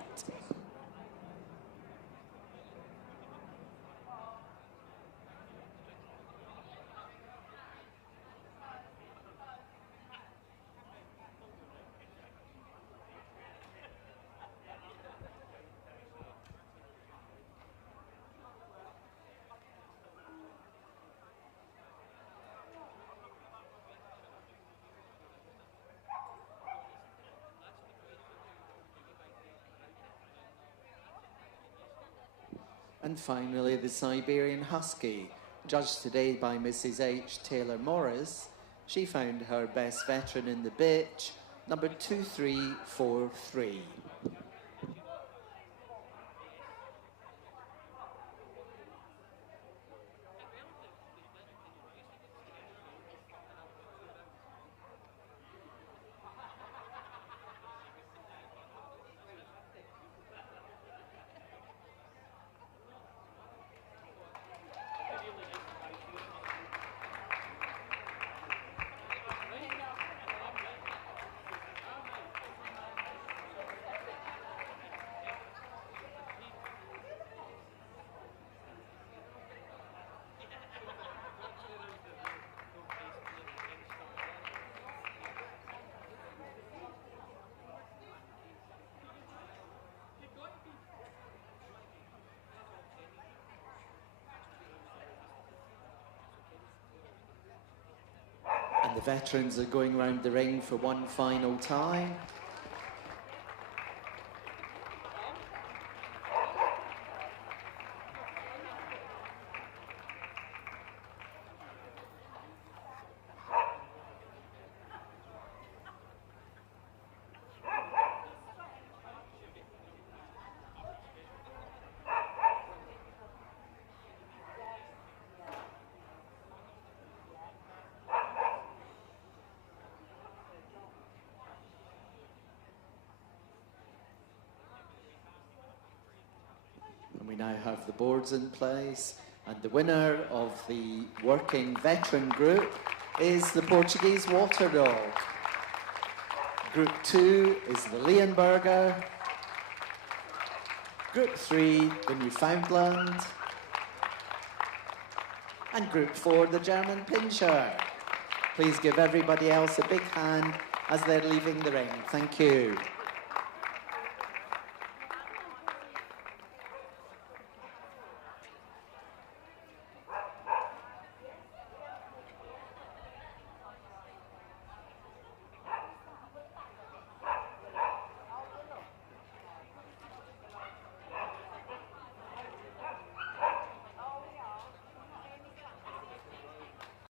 And finally, the Siberian Husky, judged today by Mrs. H. Taylor Morris. She found her best veteran in the bitch, number 2343. And the veterans are going round the ring for one final time. And we now have the boards in place, and the winner of the working veteran group is the Portuguese water dog. Group 2 is the Leonberger. Group 3, the Newfoundland. And Group 4, the German Pinscher. Please give everybody else a big hand as they're leaving the ring. Thank you.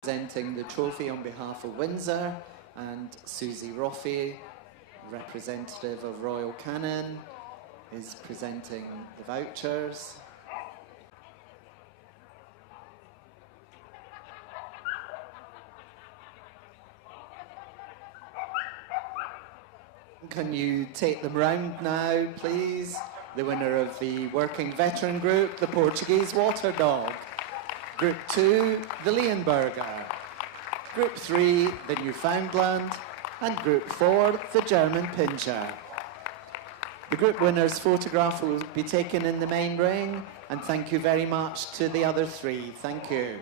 Presenting the trophy on behalf of Windsor, and Susie Roffey, representative of Royal Canon, is presenting the vouchers. Can you take them round now, please? The winner of the Working Veteran Group, the Portuguese Water Dog. Group 2, the Leonberger. Group 3, the Newfoundland. And Group 4, the German Pinscher. The group winner's photograph will be taken in the main ring, and thank you very much to the other three. Thank you.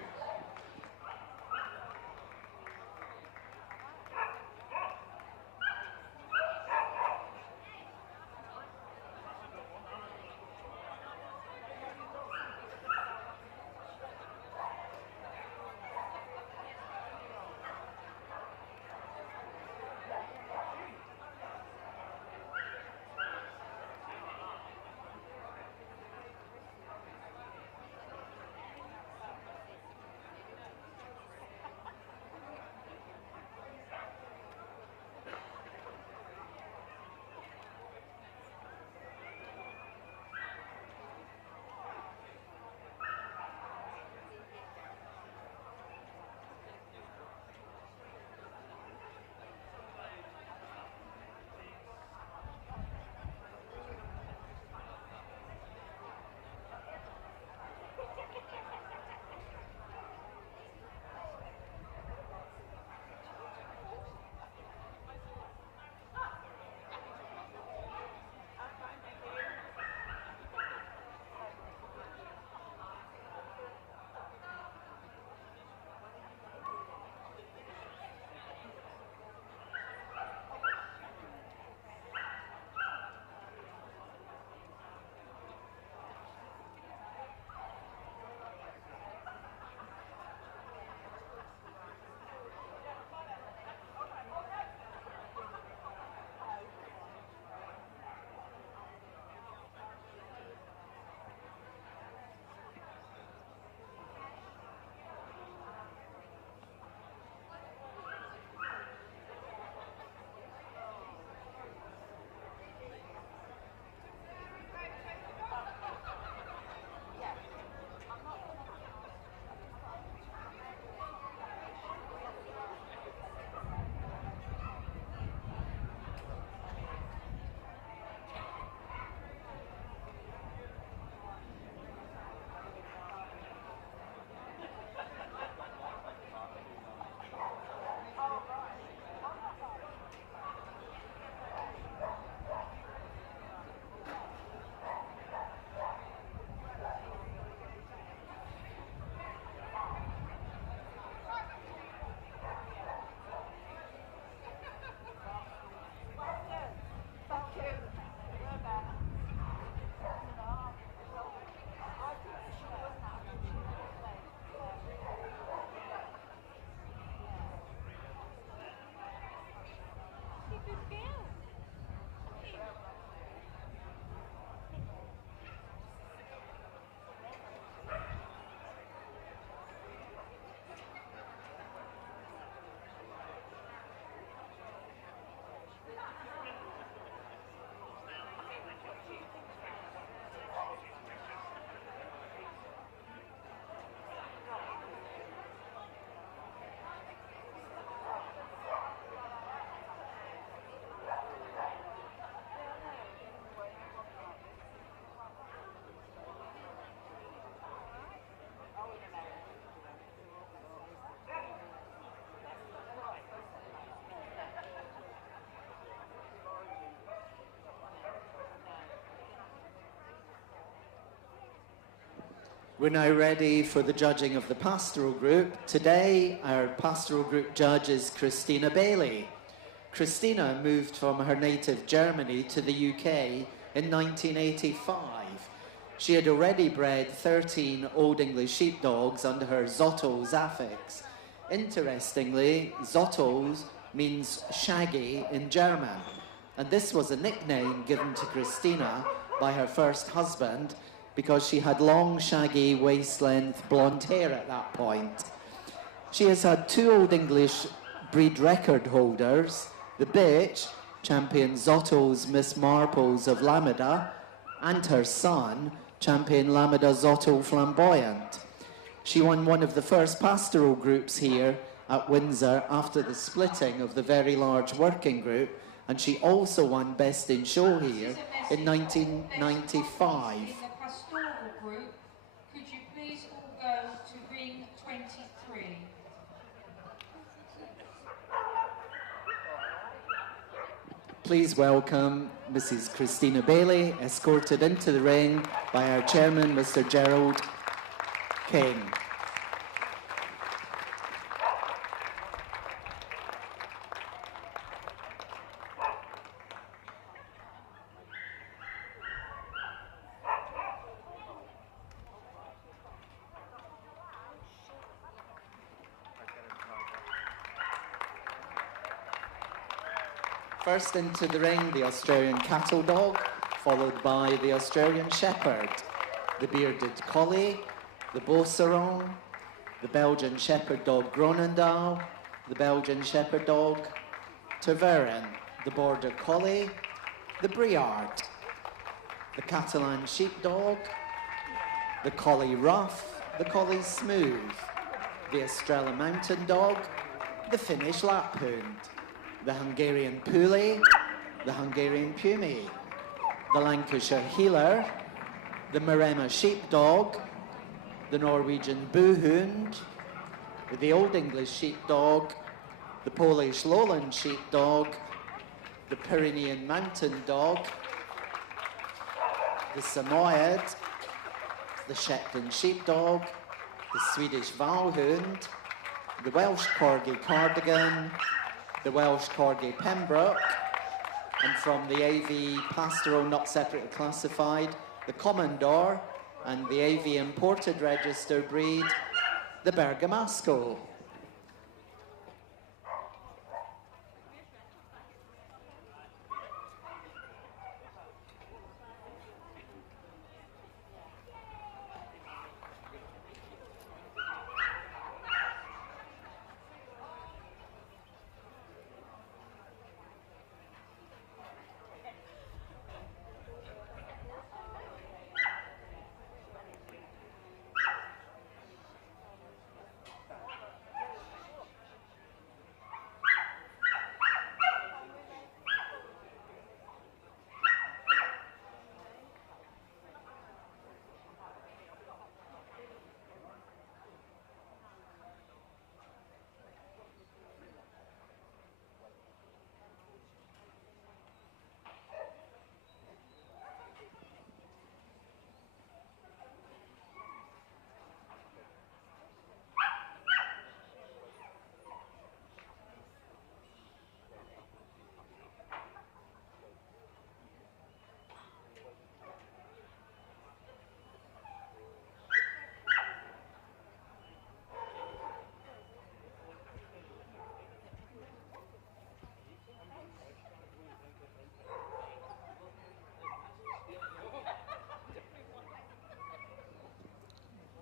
We're now ready for the judging of the pastoral group. Today, our pastoral group judge is Christina Bailey. Christina moved from her native Germany to the UK in 1985. She had already bred 13 Old English sheepdogs under her Zotto's affix. Interestingly, Zotto's means shaggy in German, and this was a nickname given to Christina by her first husband because she had long, shaggy, waist-length blonde hair at that point. She has had 2 Old English breed record holders, the bitch, champion Zotto's Miss Marples of Lameda, and her son, champion Lameda Zotto Flamboyant. She won one of the first pastoral groups here at Windsor after the splitting of the very large working group, and she also won Best in Show here in 1995. In the pastoral group, could you please all go to ring 23? Please welcome Mrs. Christina Bailey, escorted into the ring by our chairman, Mr. Gerald King. First into the ring, the Australian Cattle Dog, followed by the Australian Shepherd, the Bearded Collie, the Beauceron, the Belgian Shepherd Dog Gronendahl, the Belgian Shepherd Dog Tervuren, the Border Collie, the Briard, the Catalan Sheepdog, the Collie Rough, the Collie Smooth, the Estrella Mountain Dog, the Finnish Laphound, the Hungarian Puli, the Hungarian Pumi, the Lancashire Heeler, the Maremma Sheepdog, the Norwegian Boohound, the Old English Sheepdog, the Polish Lowland Sheepdog, the Pyrenean Mountain Dog, the Samoyed, the Shetland Sheepdog, the Swedish Valhound, the Welsh Corgi Cardigan, the Welsh Corgi Pembroke, and from the AV Pastoral Not Separately Classified, the Commodore, and the AV Imported Register breed, the Bergamasco.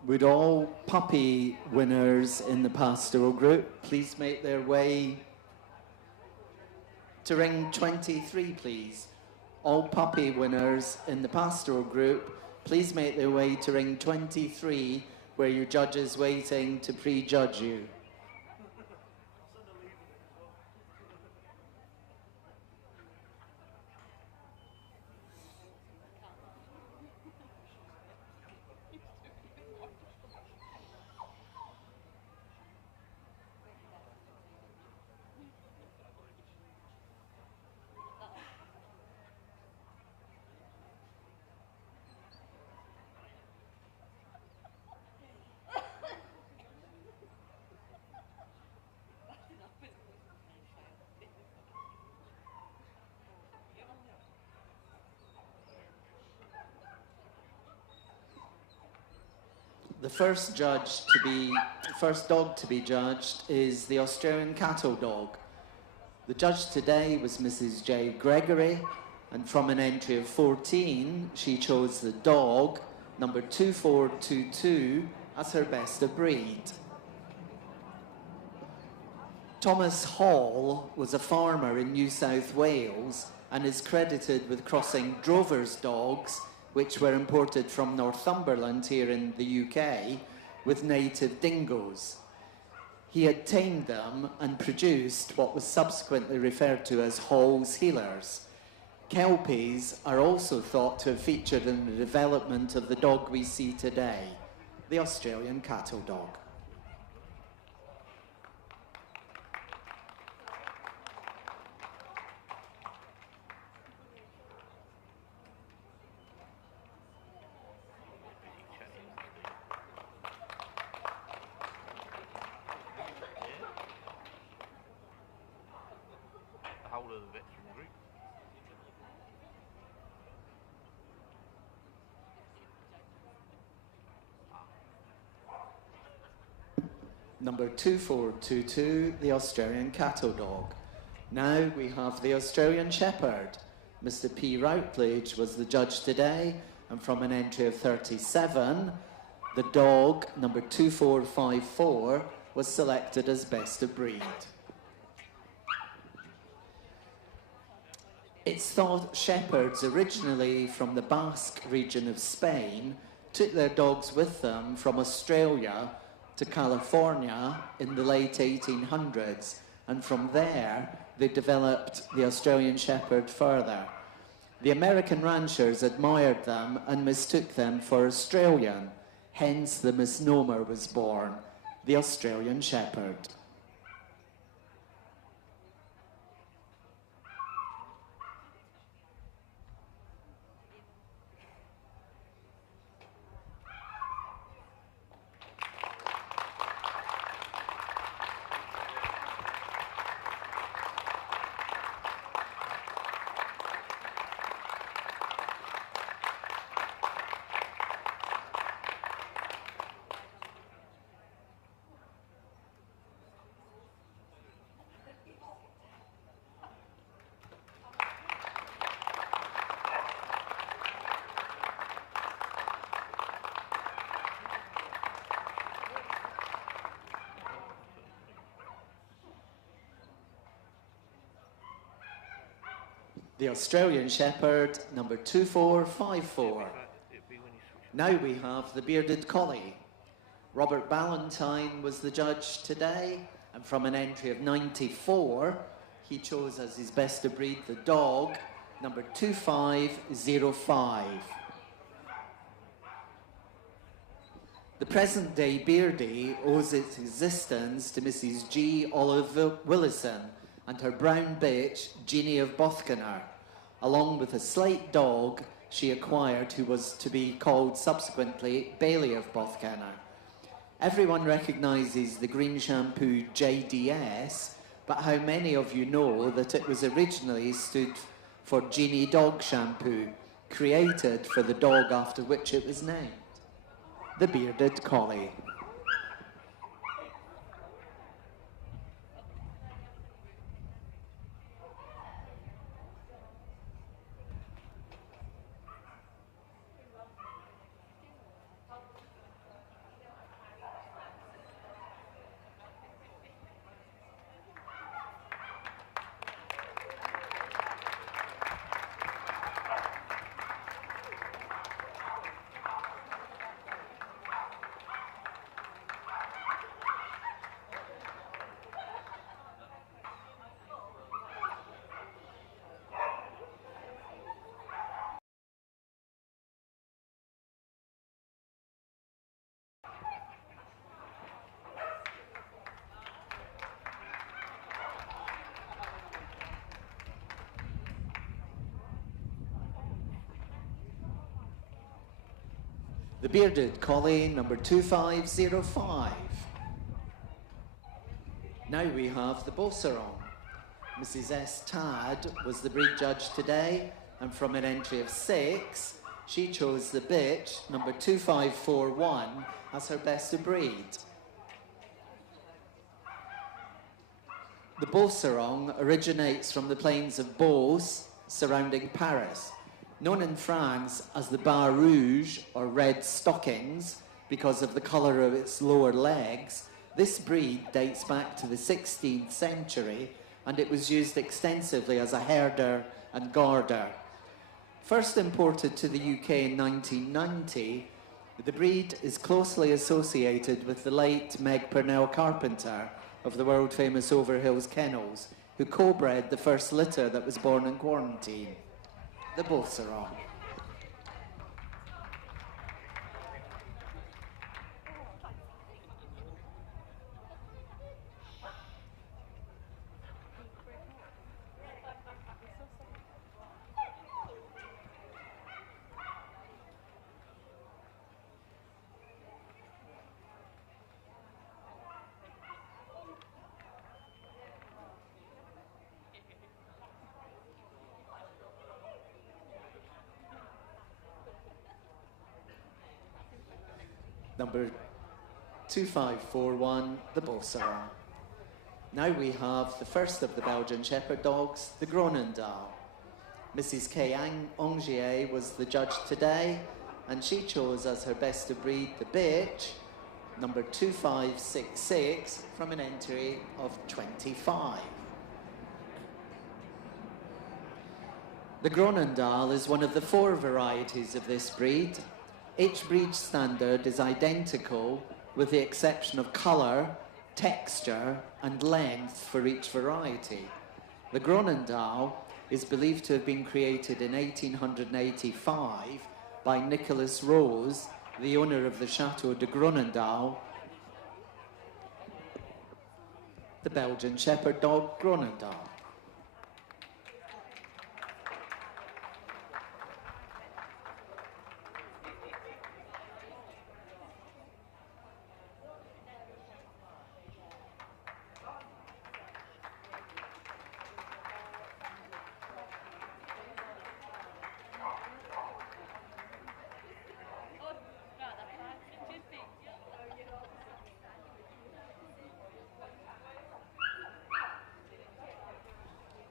Would all puppy winners in the pastoral group please make their way to ring 23, please? All puppy winners in the pastoral group, please make their way to ring 23, where your judge is waiting to prejudge you. The first dog to be judged is the Australian cattle dog. The judge today was Mrs. J. Gregory, and from an entry of 14, she chose the dog, number 2422, as her best of breed. Thomas Hall was a farmer in New South Wales and is credited with crossing drover's dogs, which were imported from Northumberland here in the UK, with native dingoes. He had tamed them and produced what was subsequently referred to as Hall's Heelers. Kelpies are also thought to have featured in the development of the dog we see today, the Australian cattle dog. Number 2422, the Australian cattle dog. Now we have the Australian Shepherd. Mr. P. Routledge was the judge today, and from an entry of 37, the dog, number 2454, was selected as best of breed. It's thought shepherds originally from the Basque region of Spain took their dogs with them from Australia to California in the late 1800s, and from there they developed the Australian Shepherd further. The American ranchers admired them and mistook them for Australian, hence the misnomer was born, the Australian Shepherd. The Australian Shepherd, number 2454. Now we have the Bearded Collie. Robert Ballantyne was the judge today, and from an entry of 94, he chose as his best of breed the dog, number 2505. The present-day Beardie owes its existence to Mrs. G. Olive Willison and her brown bitch, Jeannie of Bothkenner, along with a slate dog she acquired who was to be called subsequently Bailey of Bothkenner. Everyone recognises the green shampoo JDS, but how many of you know that it was originally stood for Jeannie Dog Shampoo, created for the dog after which it was named? The Bearded Collie. The Bearded Collie, number 2505. Now we have the Beauceron. Mrs. S. Tadd was the breed judge today, and from an entry of 6, She chose the bitch, number 2541, as her best of breed. The Beauceron originates from the plains of Beauce surrounding Paris. Known in France as the Bas Rouge or red stockings because of the colour of its lower legs, this breed dates back to the 16th century and it was used extensively as a herder and guarder. First imported to the UK in 1990, the breed is closely associated with the late Meg Purnell Carpenter of the world-famous Overhills Kennels, who co-bred the first litter that was born in quarantine, the Beauceron. Number 2541, the Beauceron. Now we have the first of the Belgian Shepherd dogs, the Groenendael. Mrs. Kay Angier was the judge today, and she chose as her best of breed the bitch, number 2566, from an entry of 25. The Groenendael is one of the 4 varieties of this breed. Each breed standard is identical with the exception of colour, texture and length for each variety. The Groenendael is believed to have been created in 1885 by Nicholas Rose, the owner of the Chateau de Groenendael, the Belgian Shepherd dog Groenendael.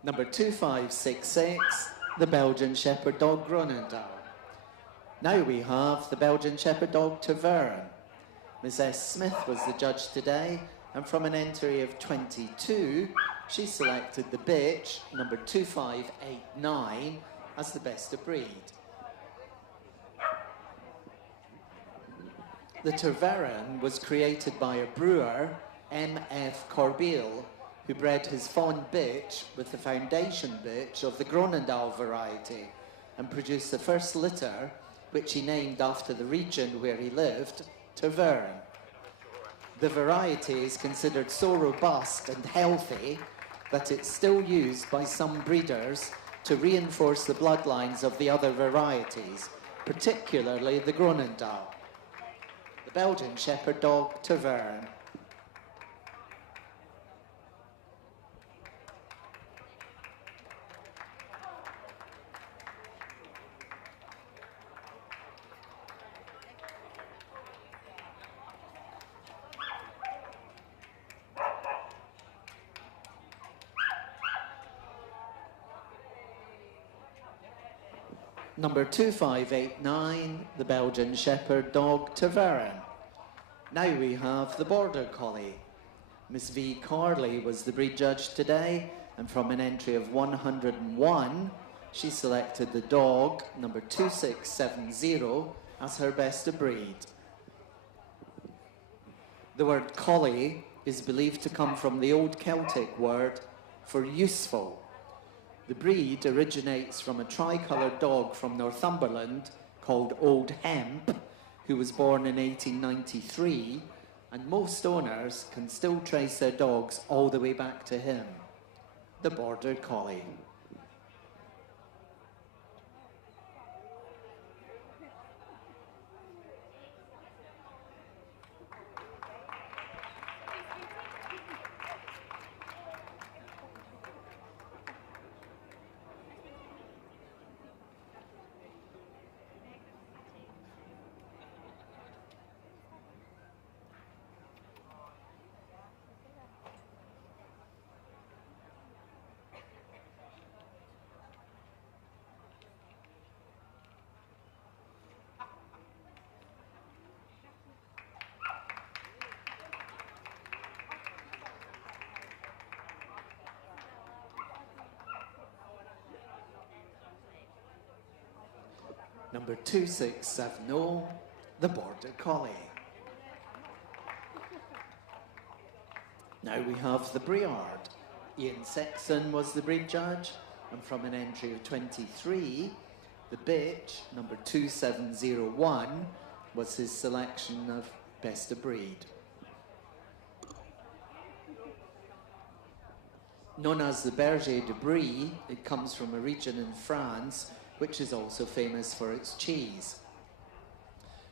Number 2566, the Belgian Shepherd dog Groenendael. Now we have the Belgian Shepherd dog Tavern. Ms. S. Smith was the judge today, and from an entry of 22, she selected the bitch, number 2589, as the best of breed. The Tavern was created by a brewer, M.F. Corbeil, who bred his fawn bitch with the foundation bitch of the Groenendael variety and produced the first litter, which he named after the region where he lived, Tavern. The variety is considered so robust and healthy that it's still used by some breeders to reinforce the bloodlines of the other varieties, particularly the Groenendael. The Belgian Shepherd dog Tavern. Number 2589, the Belgian Shepherd dog Tavern. Now we have the Border Collie. Miss V. Carley was the breed judge today, and from an entry of 101, she selected the dog, number 2670, as her best of breed. The word collie is believed to come from the old Celtic word for useful. The breed originates from a tricolored dog from Northumberland called Old Hemp, who was born in 1893, and most owners can still trace their dogs all the way back to him, the Border Collie. Number 2670, the Border Collie. Now we have the Briard. Ian Sexton was the breed judge, and from an entry of 23, the bitch, number 2701, was his selection of best of breed. Known as the Berger de Brie, it comes from a region in France which is also famous for its cheese.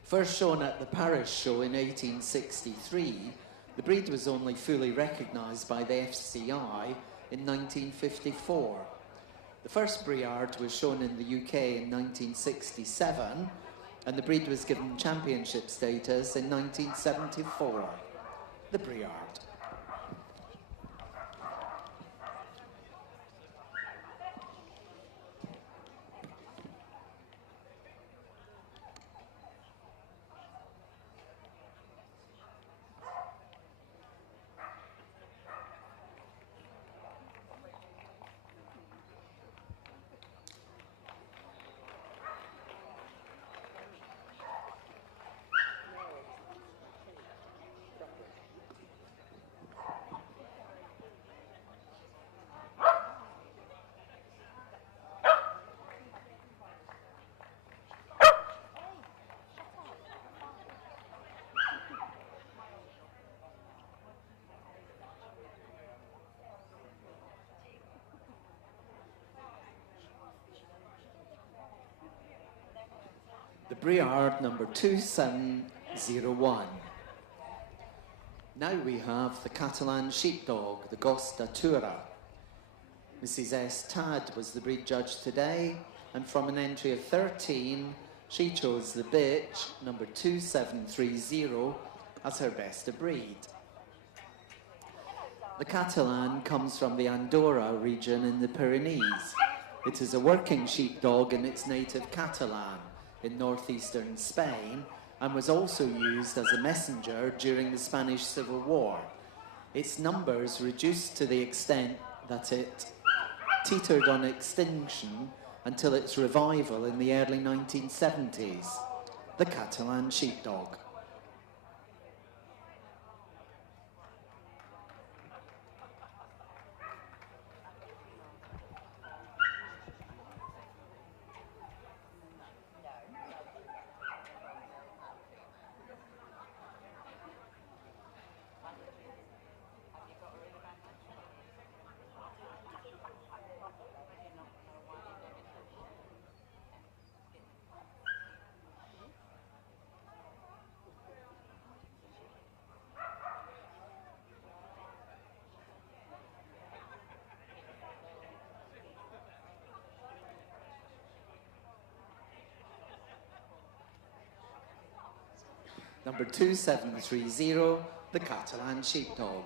First shown at the Paris show in 1863, the breed was only fully recognised by the FCI in 1954. The first Briard was shown in the UK in 1967, and the breed was given championship status in 1974. The Briard. The Briard number 2701. Now we have the Catalan sheepdog, the Gos d'Atura. Mrs. S. Tad was the breed judge today, and from an entry of 13, she chose the bitch, number 2730, as her best of breed. The Catalan comes from the Andorra region in the Pyrenees. It is a working sheepdog in its native Catalan in northeastern Spain, and was also used as a messenger during the Spanish Civil War. Its numbers reduced to the extent that it teetered on extinction until its revival in the early 1970s. The Catalan sheepdog. Number 2730, the Catalan sheepdog.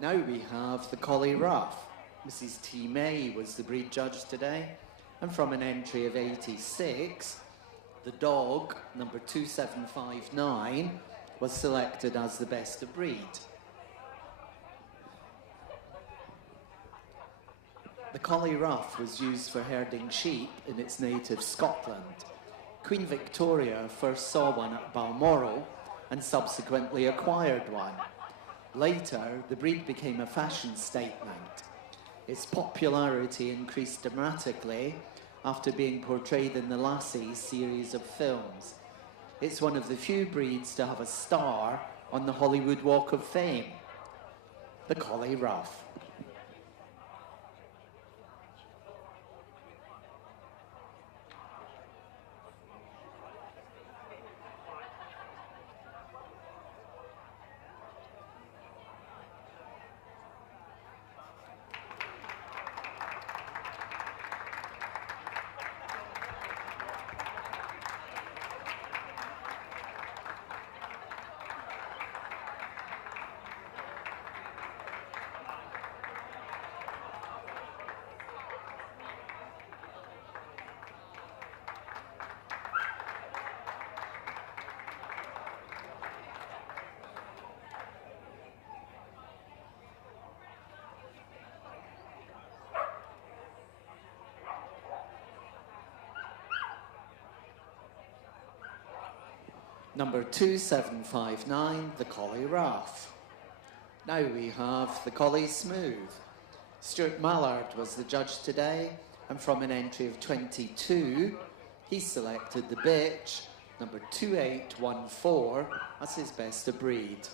Now we have the Collie Rough. Mrs. T. May was the breed judge today, and from an entry of 86, the dog, number 2759, was selected as the best of breed. The Collie Rough was used for herding sheep in its native Scotland. Queen Victoria first saw one at Balmoral and subsequently acquired one. Later, the breed became a fashion statement. Its popularity increased dramatically after being portrayed in the Lassie series of films. It's one of the few breeds to have a star on the Hollywood Walk of Fame. The Collie Rough. Number 2759, the Collie Rough. Now we have the Collie Smooth. Stuart Mallard was the judge today, and from an entry of 22, he selected the bitch, number 2814, as his best of breed.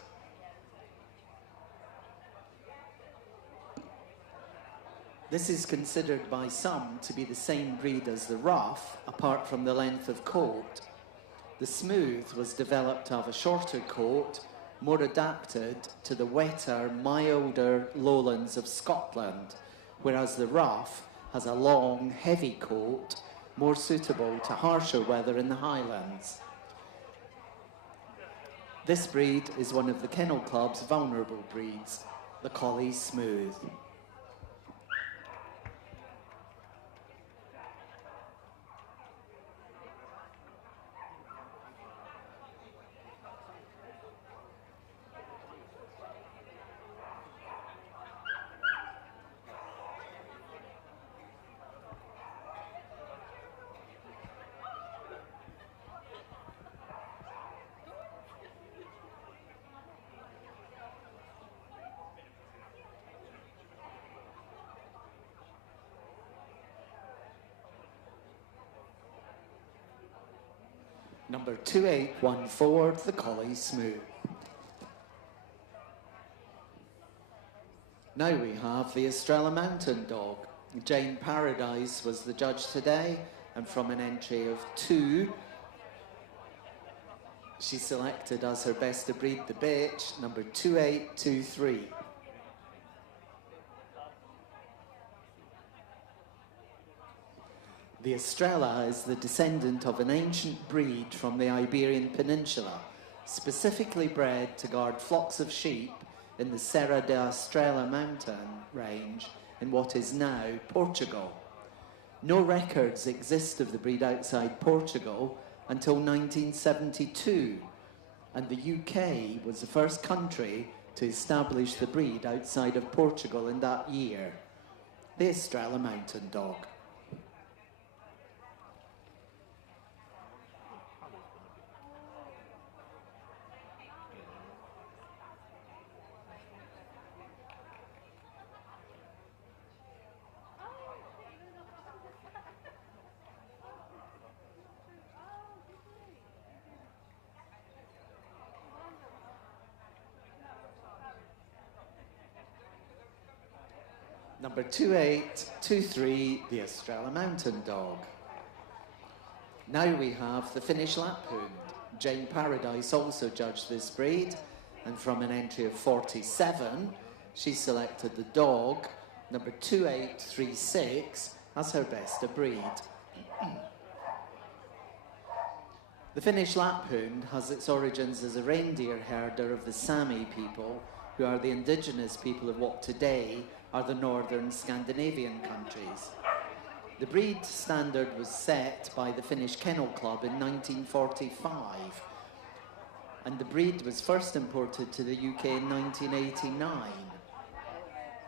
This is considered by some to be the same breed as the Rough, apart from the length of coat. The Smooth was developed to have a shorter coat, more adapted to the wetter, milder lowlands of Scotland, whereas the Rough has a long, heavy coat, more suitable to harsher weather in the Highlands. This breed is one of the Kennel Club's vulnerable breeds, the Collie Smooth. Number 2814, the Collie Smooth. Now we have the Estrella Mountain Dog. Jane Paradise was the judge today, and from an entry of 2, she selected as her best of breed the bitch, number 2823. The Estrella is the descendant of an ancient breed from the Iberian Peninsula, specifically bred to guard flocks of sheep in the Serra da Estrela mountain range in what is now Portugal. No records exist of the breed outside Portugal until 1972, and the UK was the first country to establish the breed outside of Portugal in that year. The Estrella Mountain Dog. Number 2823, the Estrella Mountain Dog. Now we have the Finnish Laphound. Jane Paradise also judged this breed, and from an entry of 47, she selected the dog, number 2836, as her best of breed. The Finnish Laphound has its origins as a reindeer herder of the Sami people, who are the indigenous people of what today are the northern Scandinavian countries. The breed standard was set by the Finnish Kennel Club in 1945, and the breed was first imported to the UK in 1989.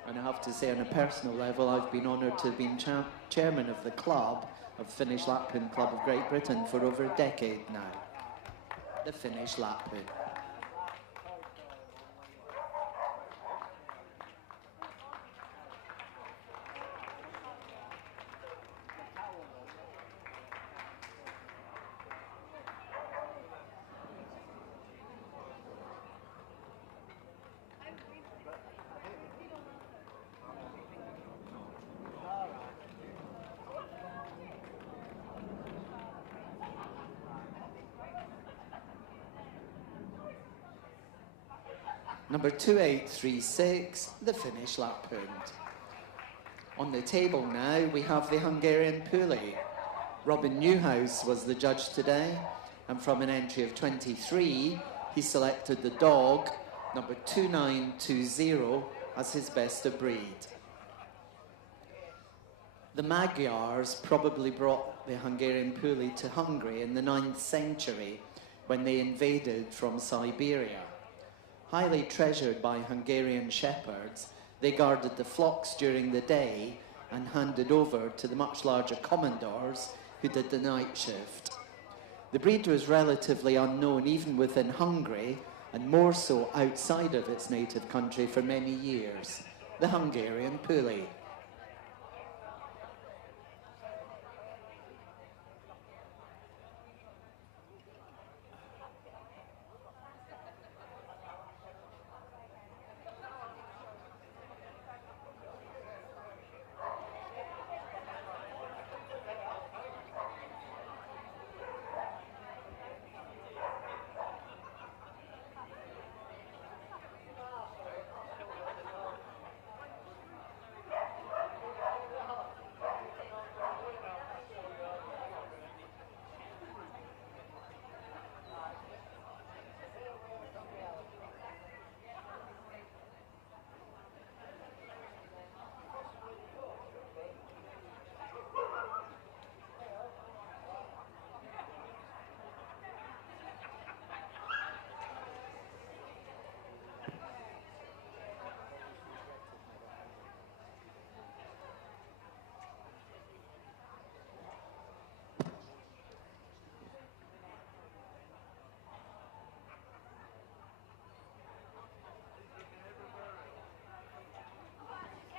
And I have to say, on a personal level, I've been honoured to have been chairman of the club, of Finnish Laphound Club of Great Britain, for over a decade now. The Finnish Laphound. Number 2836, the Finnish Laphound. On the table now, we have the Hungarian Puli. Robin Newhouse was the judge today, and from an entry of 23, he selected the dog, number 2920, as his best of breed. The Magyars probably brought the Hungarian Puli to Hungary in the 9th century when they invaded from Siberia. Highly treasured by Hungarian shepherds, they guarded the flocks during the day and handed over to the much larger commodores who did the night shift. The breed was relatively unknown even within Hungary, and more so outside of its native country for many years, the Hungarian Puli.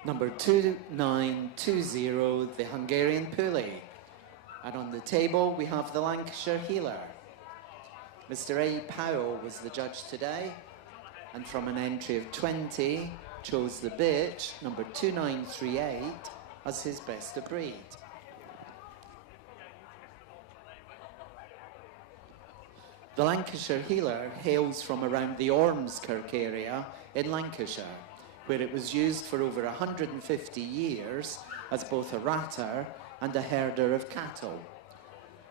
Number 2920, the Hungarian Puli. And on the table, we have the Lancashire Healer. Mr. A. Powell was the judge today, and from an entry of 20, chose the bitch, number 2938, as his best of breed. The Lancashire Healer hails from around the Ormskirk area in Lancashire, where it was used for over 150 years as both a ratter and a herder of cattle.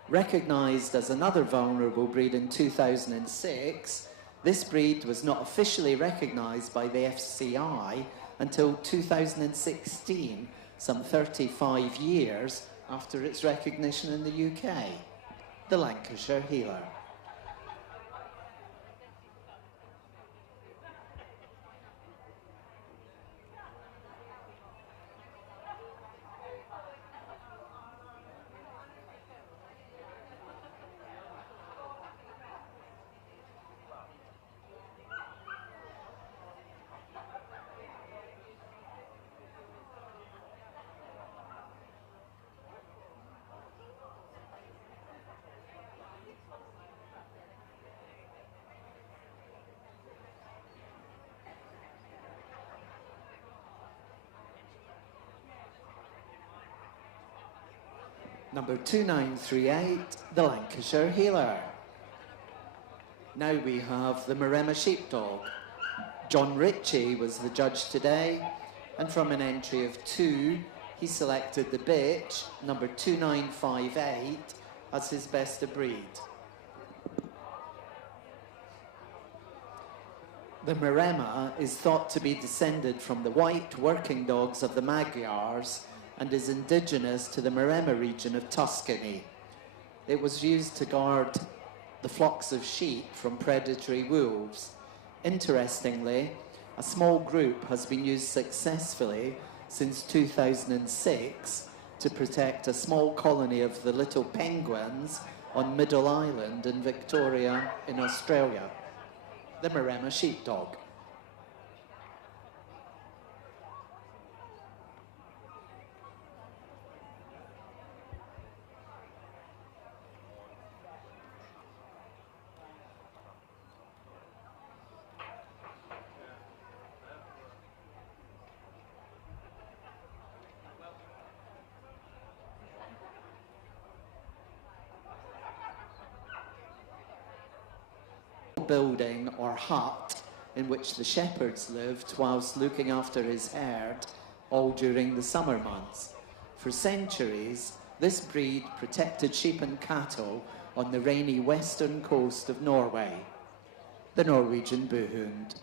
Recognised as another vulnerable breed in 2006, this breed was not officially recognised by the FCI until 2016, some 35 years after its recognition in the UK. The Lancashire Healer. Number 2938, the Lancashire Healer. Now we have the Maremma Sheepdog. John Ritchie was the judge today, and from an entry of 2, he selected the bitch, number 2958, as his best of breed. The Maremma is thought to be descended from the white working dogs of the Magyars and is indigenous to the Maremma region of Tuscany. It was used to guard the flocks of sheep from predatory wolves. Interestingly, a small group has been used successfully since 2006 to protect a small colony of the little penguins on Middle Island in Victoria in Australia. The Maremma Sheepdog. Building or hut in which the shepherds lived whilst looking after his herd, all during the summer months. For centuries, this breed protected sheep and cattle on the rainy western coast of Norway. The Norwegian Buhund.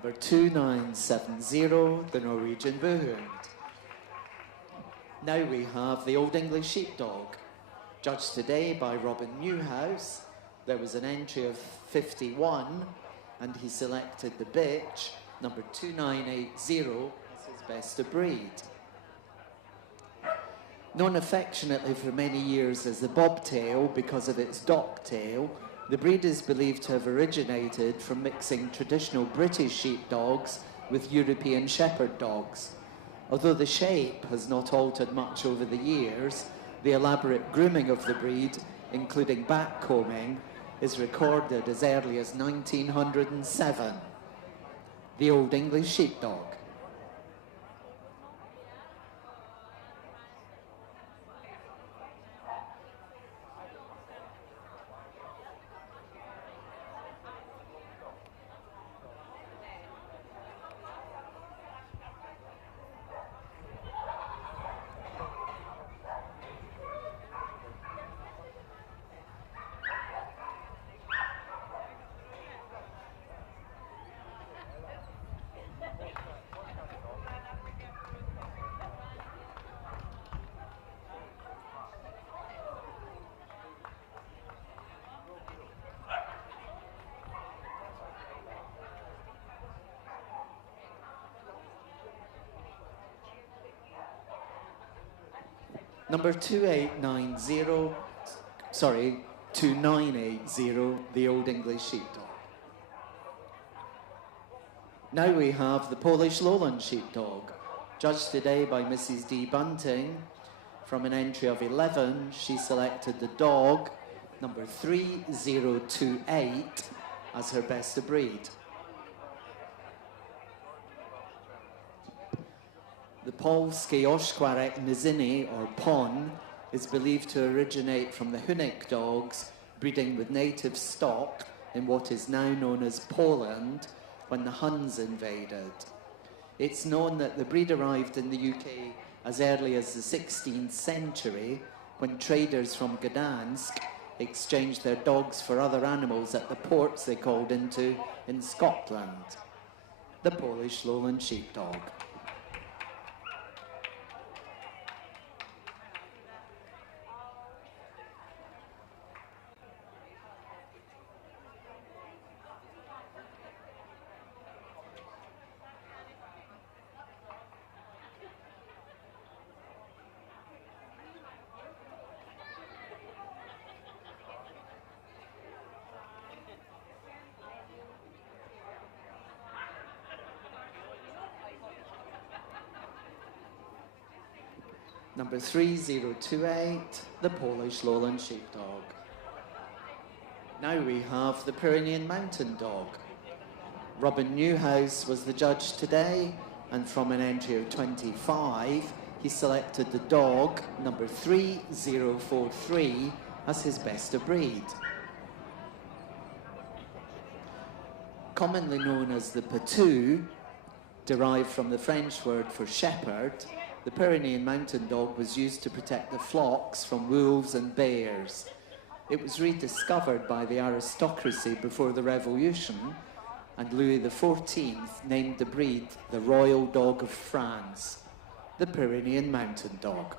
Number 2970, the Norwegian Buhund. Now we have the Old English Sheepdog. Judged today by Robin Newhouse. There was an entry of 51, and he selected the bitch, number 2980, as his best of breed. Known affectionately for many years as the bobtail because of its dock tail, the breed is believed to have originated from mixing traditional British sheepdogs with European shepherd dogs. Although the shape has not altered much over the years, the elaborate grooming of the breed, including backcombing, is recorded as early as 1907. The Old English Sheepdog. Number 2980, the Old English Sheepdog. Now we have the Polish Lowland Sheepdog. Judged today by Mrs. D. Bunting. From an entry of 11, she selected the dog, number 3028, as her best of breed. The Polski Oshkwarek Nizini, or Pon, is believed to originate from the Hunnic dogs breeding with native stock in what is now known as Poland when the Huns invaded. It's known that the breed arrived in the UK as early as the 16th century when traders from Gdansk exchanged their dogs for other animals at the ports they called into in Scotland. The Polish Lowland Sheepdog. Number 3028, the Polish Lowland Sheepdog. Now we have the Pyrenean Mountain Dog. Robin Newhouse was the judge today, and from an entry of 25, he selected the dog, number 3043, as his best of breed. Commonly known as the Patou, derived from the French word for shepherd, the Pyrenean Mountain Dog was used to protect the flocks from wolves and bears. It was rediscovered by the aristocracy before the Revolution, and Louis XIV named the breed the Royal Dog of France, the Pyrenean Mountain Dog.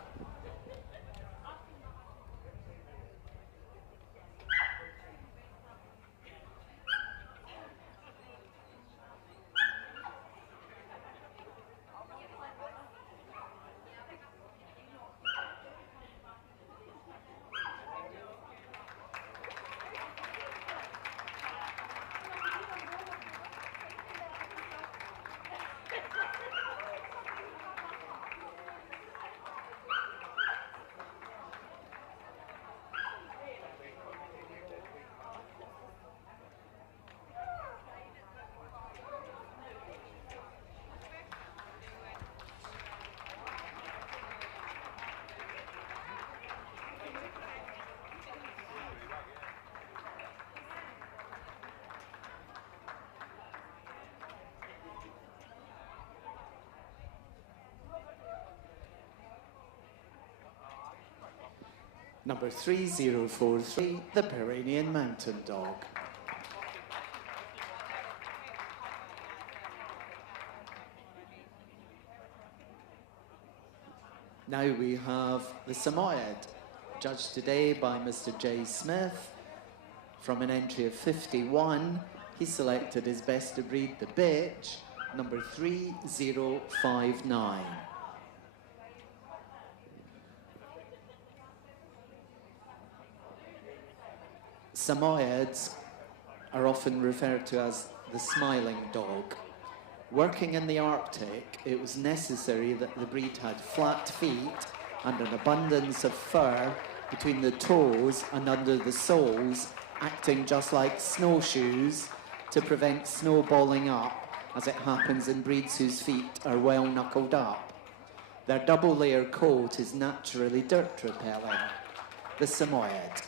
Number 3043, the Pyrenean Mountain Dog. Now we have the Samoyed, judged today by Mr. J. Smith. From an entry of 51, he selected his best to breed, the bitch, number 3059. Samoyeds are often referred to as the smiling dog. Working in the Arctic, it was necessary that the breed had flat feet and an abundance of fur between the toes and under the soles, acting just like snowshoes to prevent snow balling up, as it happens in breeds whose feet are well knuckled up. Their double-layer coat is naturally dirt-repelling. The Samoyed.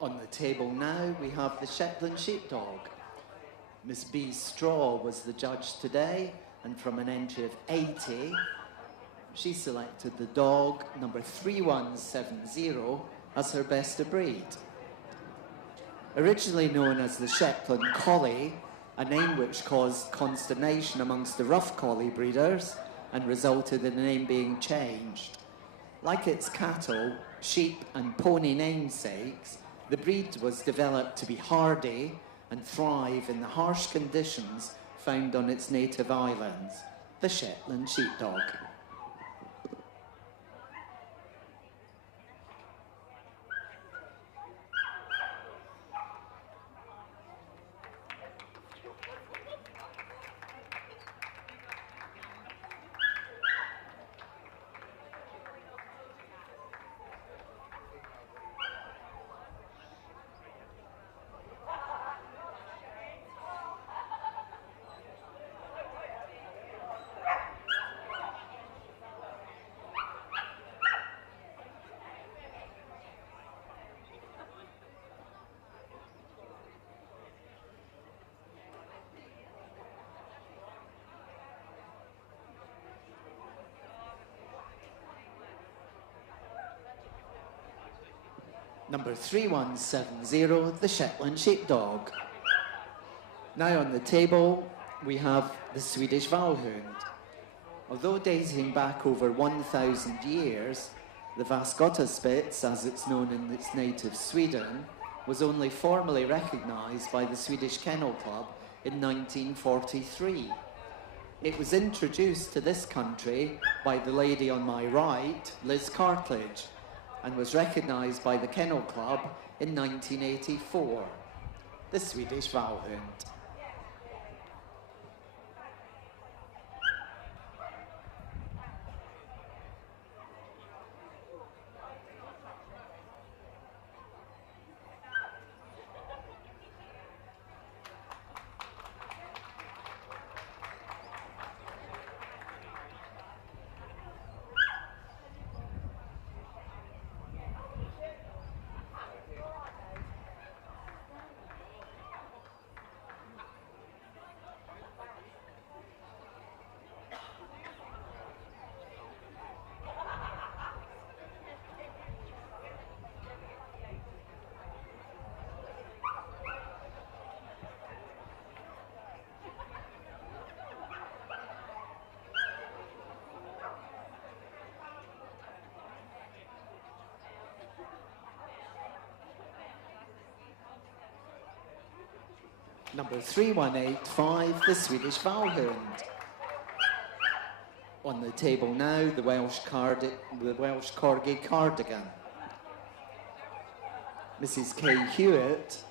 On the table now, we have the Shetland Sheepdog. Miss B. Straw was the judge today, and from an entry of 80, she selected the dog, number 3170, as her best of breed. Originally known as the Shetland Collie, a name which caused consternation amongst the rough collie breeders and resulted in the name being changed. Like its cattle, sheep and pony namesakes, the breed was developed to be hardy and thrive in the harsh conditions found on its native islands, the Shetland Sheepdog. Number 3170, the Shetland Sheepdog. Now on the table, we have the Swedish Vallhound. Although dating back over 1,000 years, the Vasgotaspitz, as it's known in its native Sweden, was only formally recognised by the Swedish Kennel Club in 1943. It was introduced to this country by the lady on my right, Liz Cartledge, and was recognised by the Kennel Club in 1984. The Swedish Vallhound. Number 3185, the Swedish Vallhound. On the table now, the Welsh Corgi Cardigan. Mrs. Kay Hewitt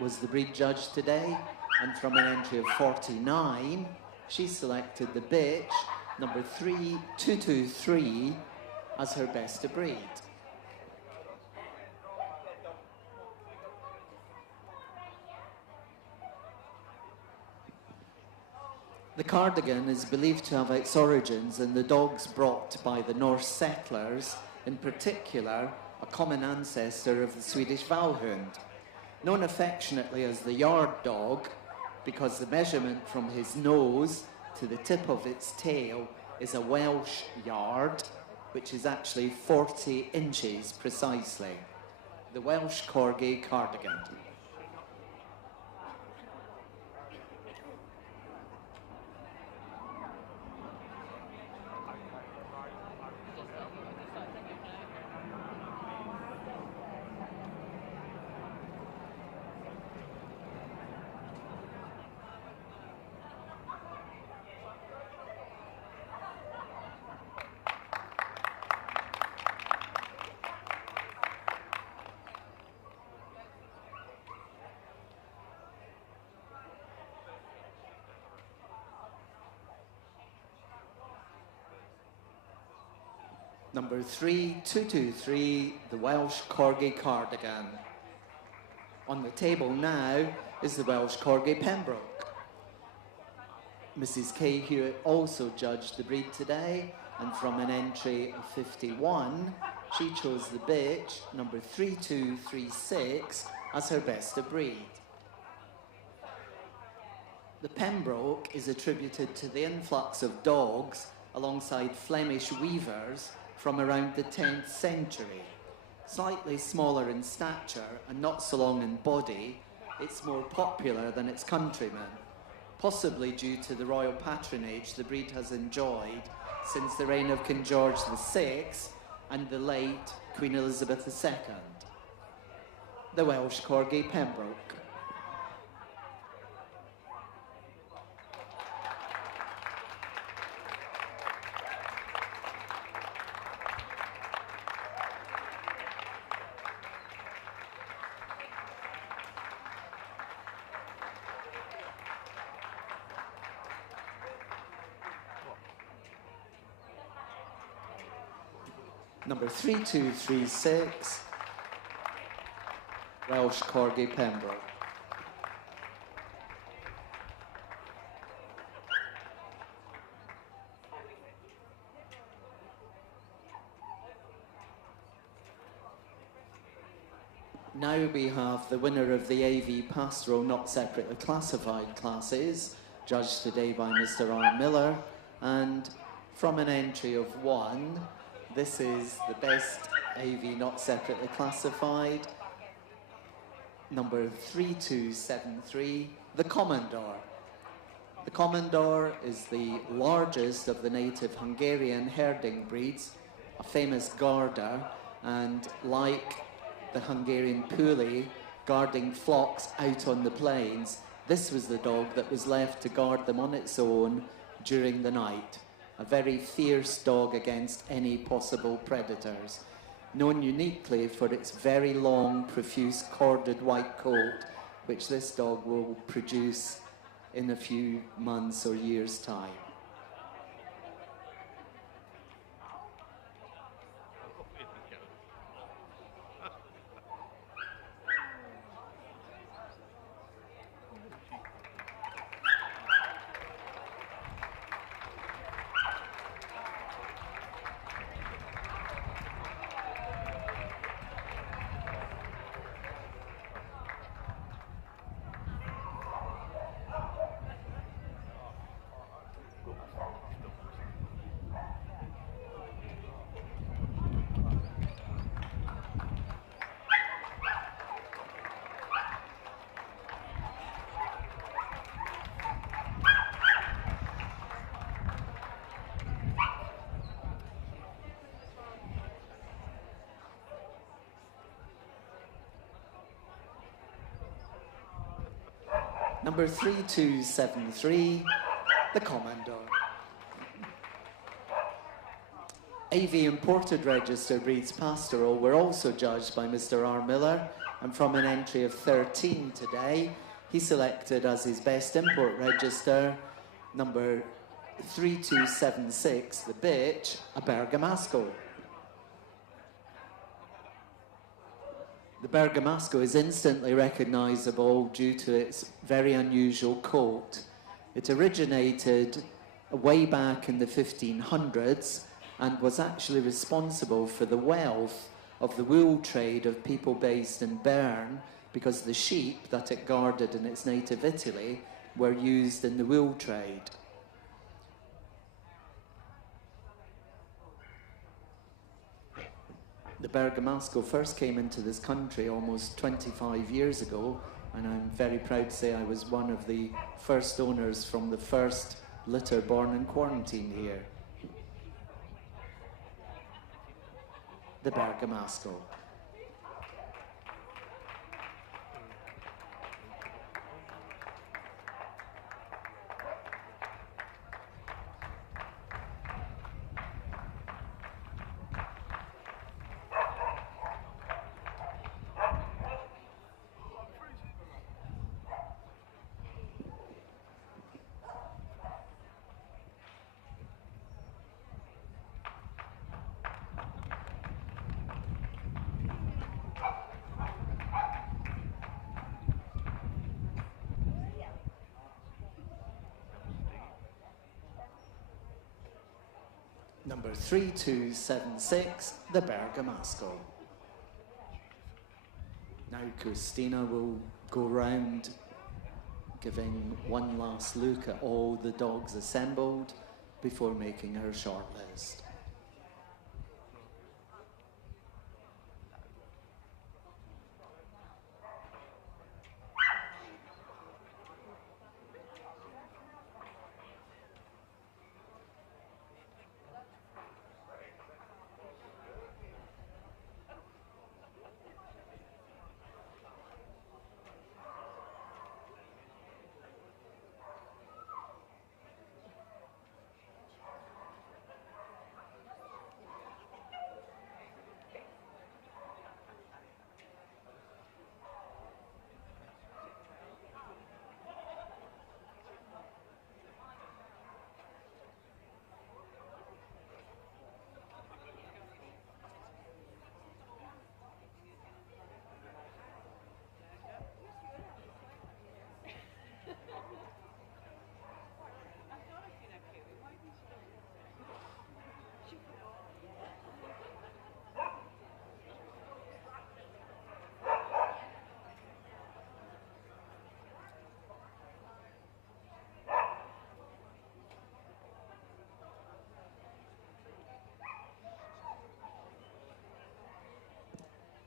was the breed judge today, and from an entry of 49, she selected the bitch, number 3223, as her best of breed. The Cardigan is believed to have its origins in the dogs brought by the Norse settlers, in particular, a common ancestor of the Swedish Vallhound. Known affectionately as the yard dog, because the measurement from his nose to the tip of its tail is a Welsh yard, which is actually 40 inches precisely. The Welsh Corgi Cardigan. Number 3223, the Welsh Corgi Cardigan. On the table now is the Welsh Corgi Pembroke. Mrs. Kay Hewitt also judged the breed today, and from an entry of 51, she chose the bitch, number 3236, as her best of breed. The Pembroke is attributed to the influx of dogs alongside Flemish weavers from around the 10th century. Slightly smaller in stature and not so long in body, it's more popular than its countrymen, possibly due to the royal patronage the breed has enjoyed since the reign of King George VI and the late Queen Elizabeth II. The Welsh Corgi Pembroke. Number 3236, Welsh Corgi Pembroke. Now we have the winner of the AV Pastoral Not Separately Classified classes, judged today by Mr. R. Miller, and from an entry of 1, this is the best AV Not Separately Classified, number 3273, the Commodore. The Commodore is the largest of the native Hungarian herding breeds, a famous guarder, and like the Hungarian Puli, guarding flocks out on the plains, this was the dog that was left to guard them on its own during the night. A very fierce dog against any possible predators, known uniquely for its very long, profuse, corded white coat, which this dog will produce in a few months or years' time. Number 3273, the Commodore. AV Imported Register breeds Pastoral were also judged by Mr. R. Miller, and from an entry of 13 today, he selected as his best import register number 3276, the bitch, a Bergamasco. The Bergamasco is instantly recognisable due to its very unusual coat. It originated way back in the 1500s and was actually responsible for the wealth of the wool trade of people based in Bern, because the sheep that it guarded in its native Italy were used in the wool trade. The Bergamasco first came into this country almost 25 years ago, and I'm very proud to say I was one of the first owners from the first litter born in quarantine here. The Bergamasco. Number 3276, the Bergamasco. Now Christina will go round giving one last look at all the dogs assembled before making her shortlist.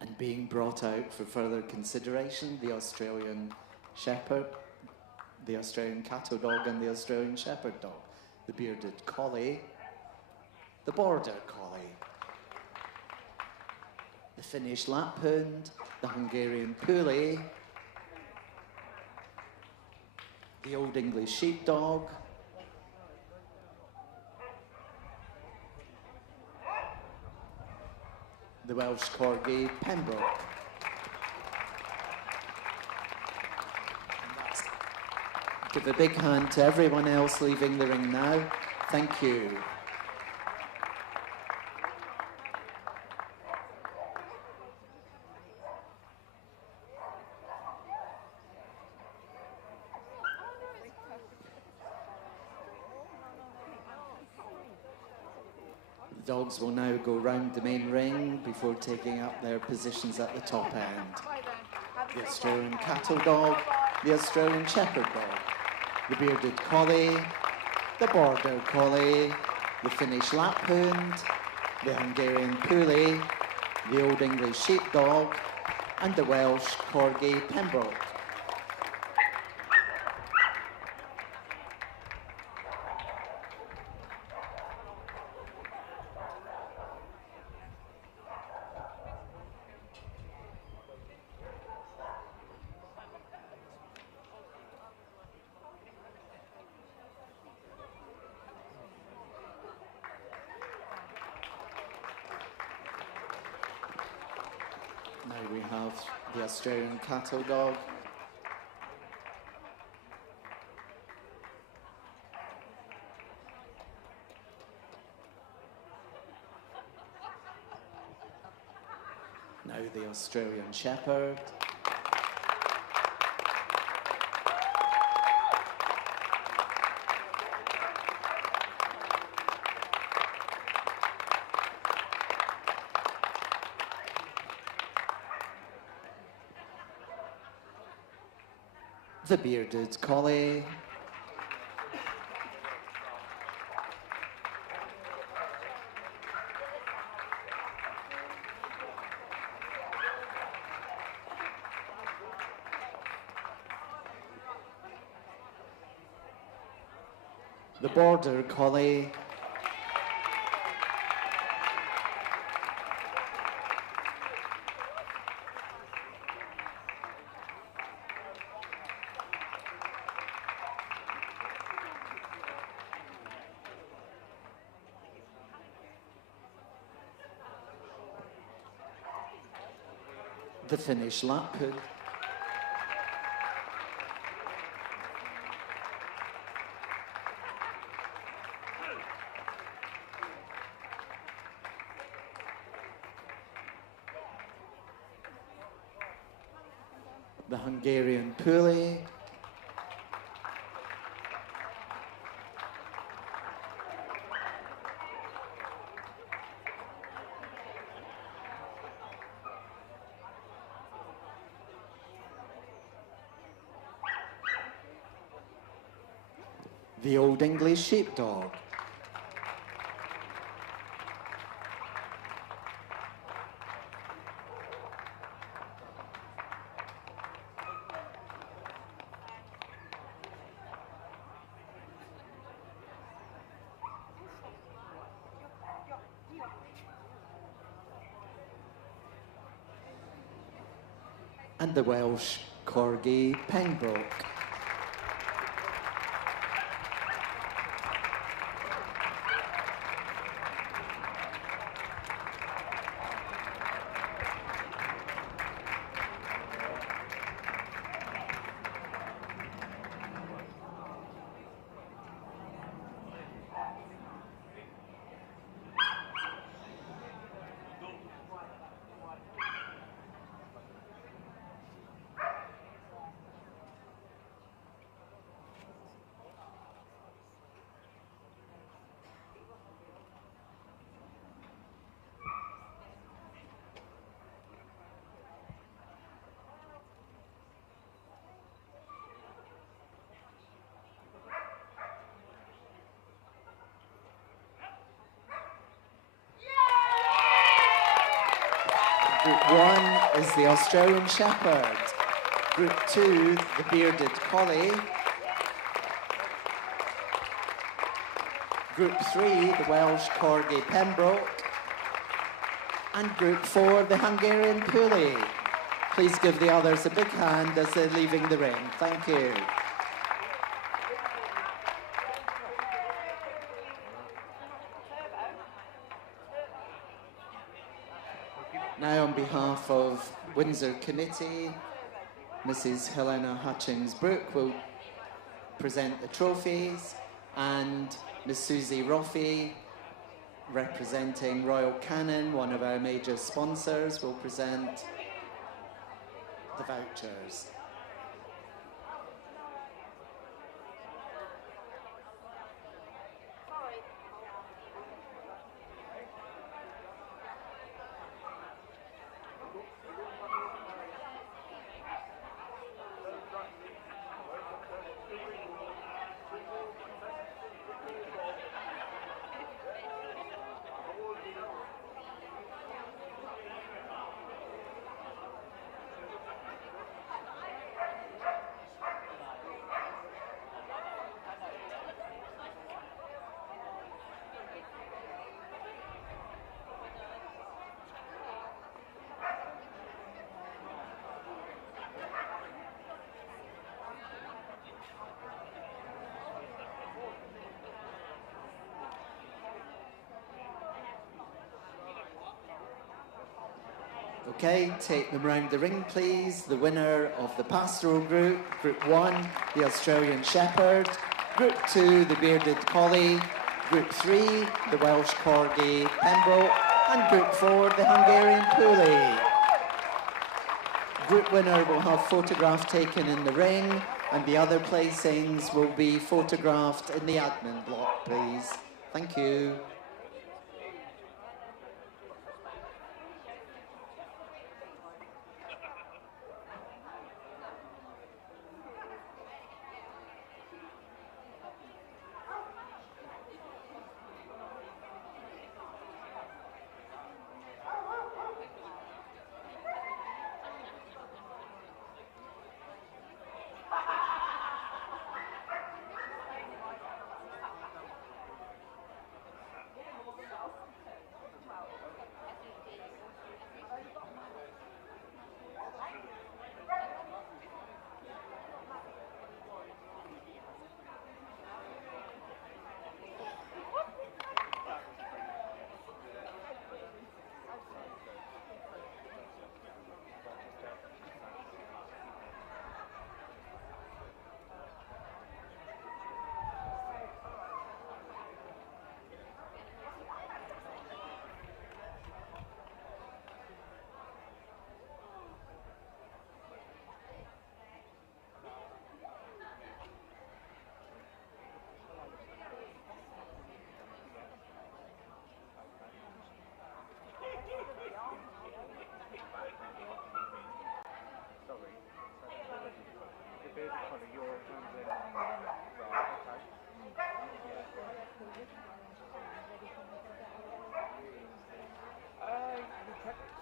And being brought out for further consideration, the Australian Shepherd, the Australian Cattle Dog and the Australian Shepherd Dog, the Bearded Collie, the Border Collie, the Finnish Laphound, the Hungarian Puli, the Old English Sheepdog, the Welsh Corgi Pembroke. Give a big hand to everyone else leaving the ring now. Thank you. The dogs will now go round the main ring before taking up their positions at the top end. The Australian Cattle Dog, the Australian Shepherd Dog, the Bearded Collie, the Border Collie, the Finnish Laphound, the Hungarian Puli, the Old English Sheepdog, and the Welsh Corgi Pembroke. Now we have the Australian Cattle Dog. Now the Australian Shepherd. the bearded collie, the border collie, the Finnish Laphood, the Hungarian Puli, the Old English Sheepdog, and the Welsh Corgi Pembroke. Group 1 is the Australian Shepherd. Group 2, the Bearded Collie. Group 3, the Welsh Corgi Pembroke. And Group 4, the Hungarian Puli. Please give the others a big hand as they're leaving the ring. Thank you. Now, on behalf of Windsor Committee, Mrs. Helena Hutchings-Brooke will present the trophies, and Miss Susie Roffey, representing Royal Canon, one of our major sponsors, will present the vouchers. Okay, take them round the ring, please. The winner of the Pastoral Group, Group 1, the Australian Shepherd. Group 2, the Bearded Collie. Group 3, the Welsh Corgi Pembroke. And Group 4, the Hungarian Puli. Group winner will have photograph taken in the ring, and the other placings will be photographed in the admin block, please. Thank you.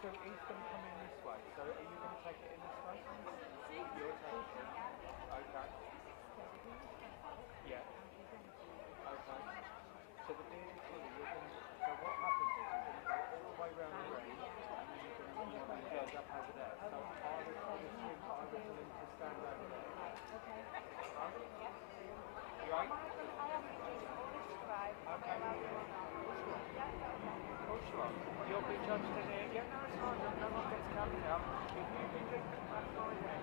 So he's going to come in this way. So are you going to take it in this way? You're taking it. Okay. Yeah. Okay. So the bearded collie, you're going to. So what happens is you're going to go all the way round the ring, and then you're going to judge up over there. So I would tell him to stand over there. Right? Okay. Of course you are. You'll be judged in here. Yeah, no, it's fine. No one gets counted out. If you can get that's fine then.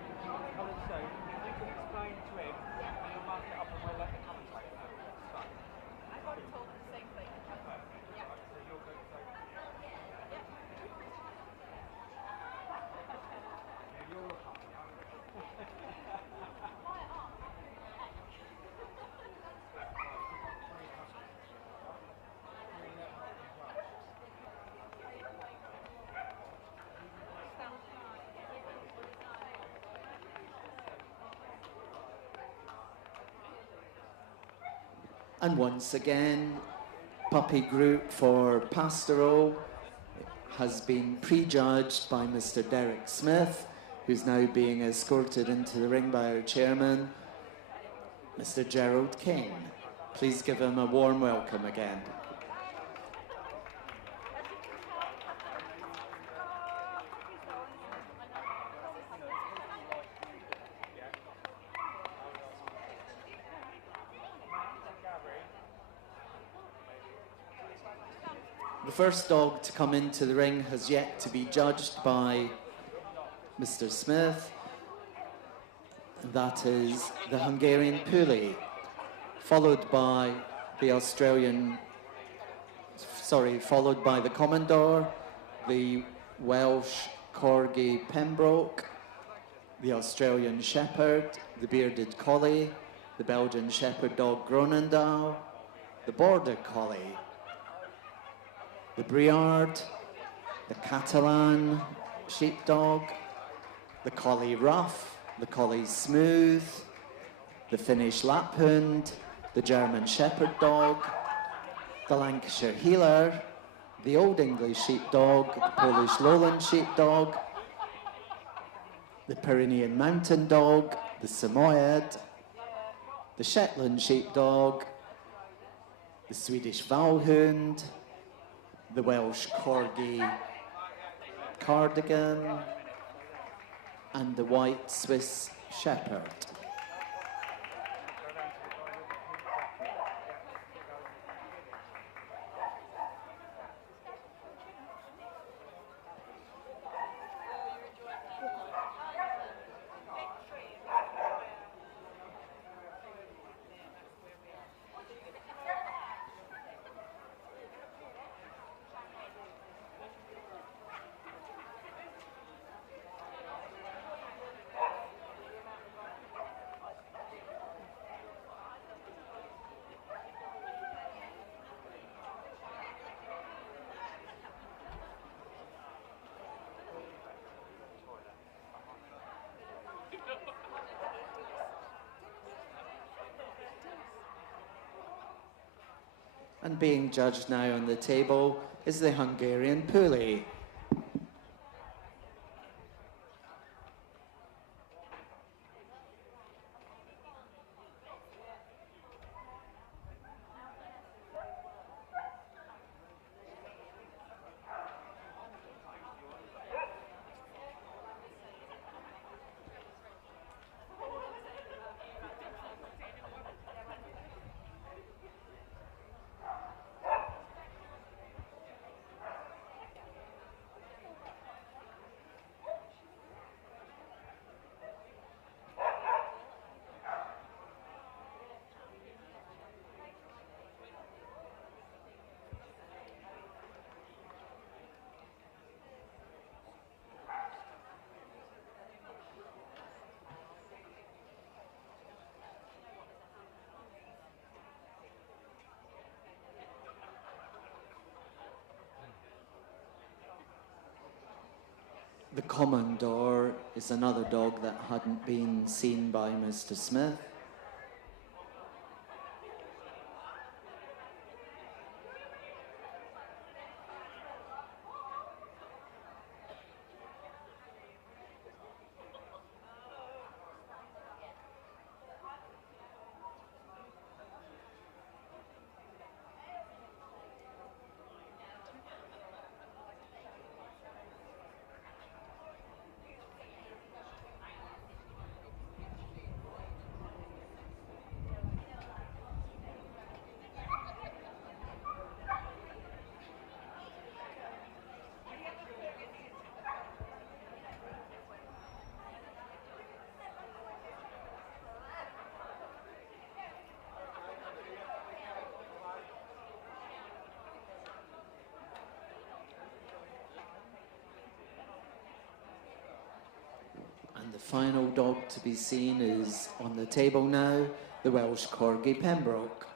Colour say, if you can explain to him, and he'll mark it up and we'll let the commentator know. That's fine. I've already told him the same thing. Perfect. Yeah. Right, so you're going to say, Yeah. yeah, you're a puppy, aren't you? And once again, puppy group for Pastoral has been prejudged by Mr. Derek Smith, who's now being escorted into the ring by our chairman, Mr. Gerald King. Please give him a warm welcome again. The first dog to come into the ring has yet to be judged by Mr. Smith. And that is the Hungarian Puli, followed by the Commodore, the Welsh Corgi Pembroke, the Australian Shepherd, the Bearded Collie, the Belgian Shepherd Dog Gronendahl, the Border Collie, the Briard, the Catalan Sheepdog, the Collie Rough, the Collie Smooth, the Finnish Laphound, the German Shepherd Dog, the Lancashire Heeler, the Old English Sheepdog, the Polish Lowland Sheepdog, the Pyrenean Mountain Dog, the Samoyed, the Shetland Sheepdog, the Swedish Valhound, the Welsh Corgi Cardigan, and the White Swiss Shepherd. And being judged now on the table is the Hungarian Puli. The Commodore is another dog that hadn't been seen by Mr. Smith. final dog to be seen is on the table now, the Welsh Corgi Pembroke.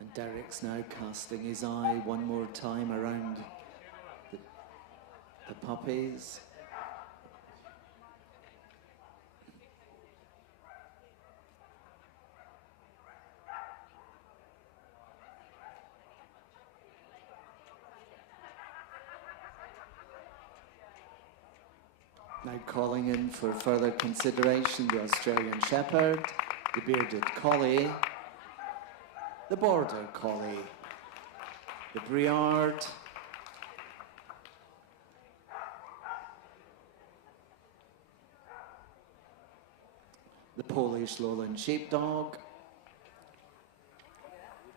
And Derek's now casting his eye one more time around the puppies. Now calling in for further consideration the Australian Shepherd, the Bearded Collie, the Border Collie, the Briard, the Polish Lowland Sheepdog,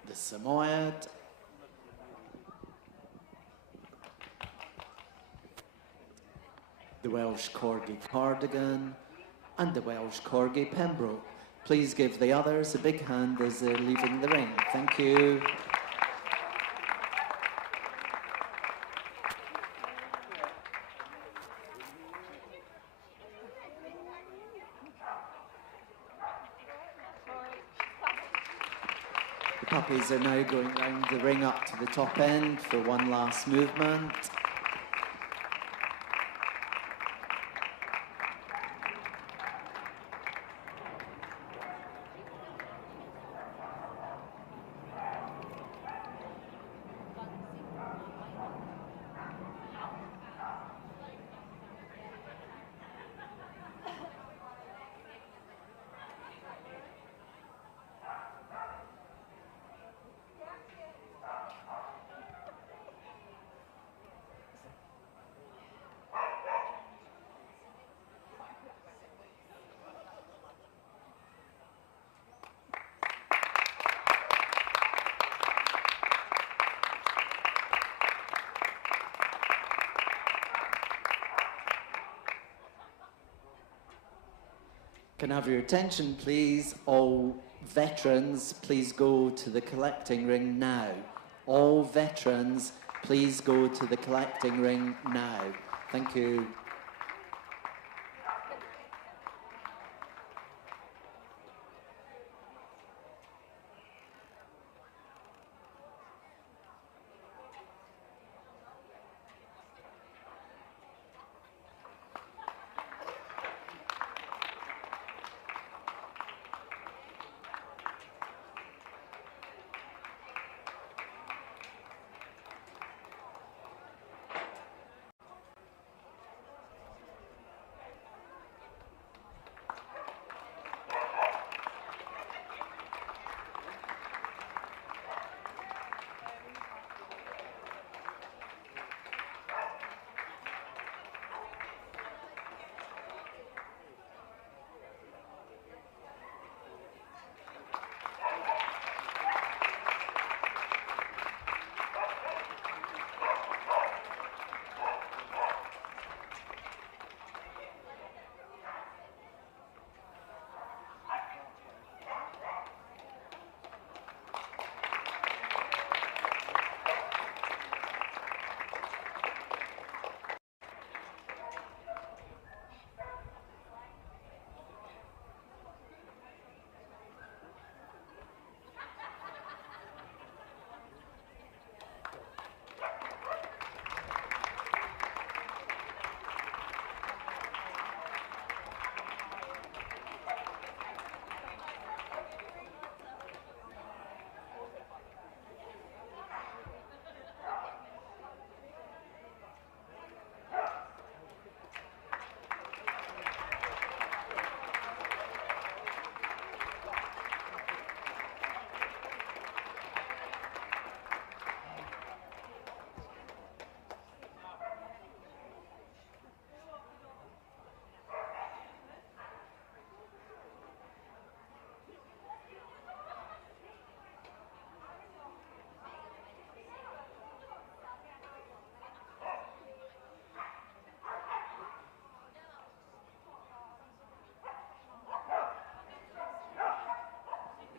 the Samoyed, the Welsh Corgi Cardigan, and the Welsh Corgi Pembroke. Please give the others a big hand as they're leaving the ring. Thank you. The puppies are now going round the ring up to the top end for one last movement. Can I have your attention, please? All veterans, please go to the collecting ring now. All veterans, please go to the collecting ring now. Thank you.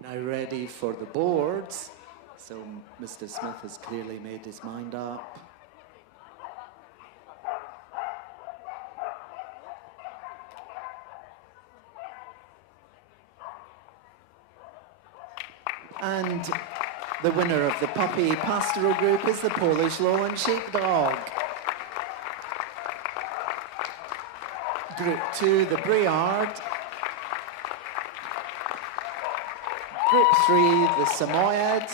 Now ready for the boards. So Mr. Smith has clearly made his mind up. And the winner of the puppy pastoral group is the Polish Lowland Sheepdog. Group 2, the Briard. Group 3, the Samoyed.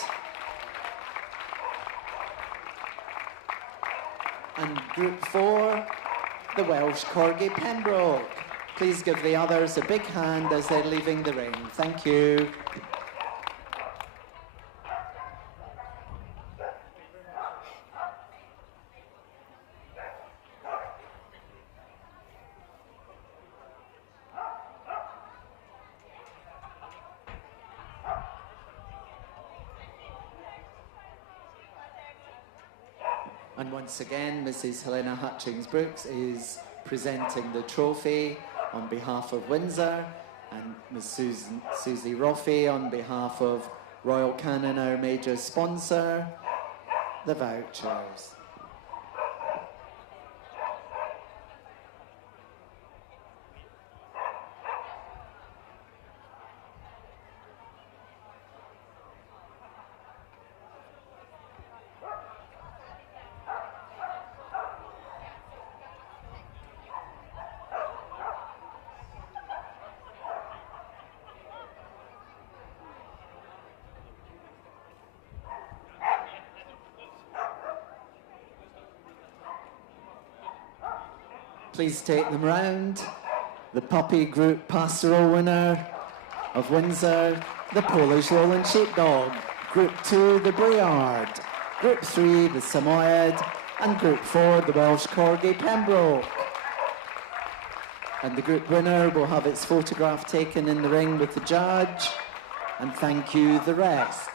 And Group 4, the Welsh Corgi Pembroke. Please give the others a big hand as they're leaving the ring. Thank you. And once again, Mrs. Helena Hutchings-Brooks is presenting the trophy on behalf of Windsor, and Miss Susie Roffey on behalf of Royal Canin, our major sponsor, the vouchers. Please take them round. The puppy group pastoral winner of Windsor, the Polish Lowland Sheepdog. Group 2, the Briard. Group 3, the Samoyed. And Group 4, the Welsh Corgi Pembroke. And the group winner will have its photograph taken in the ring with the judge. And thank you, the rest.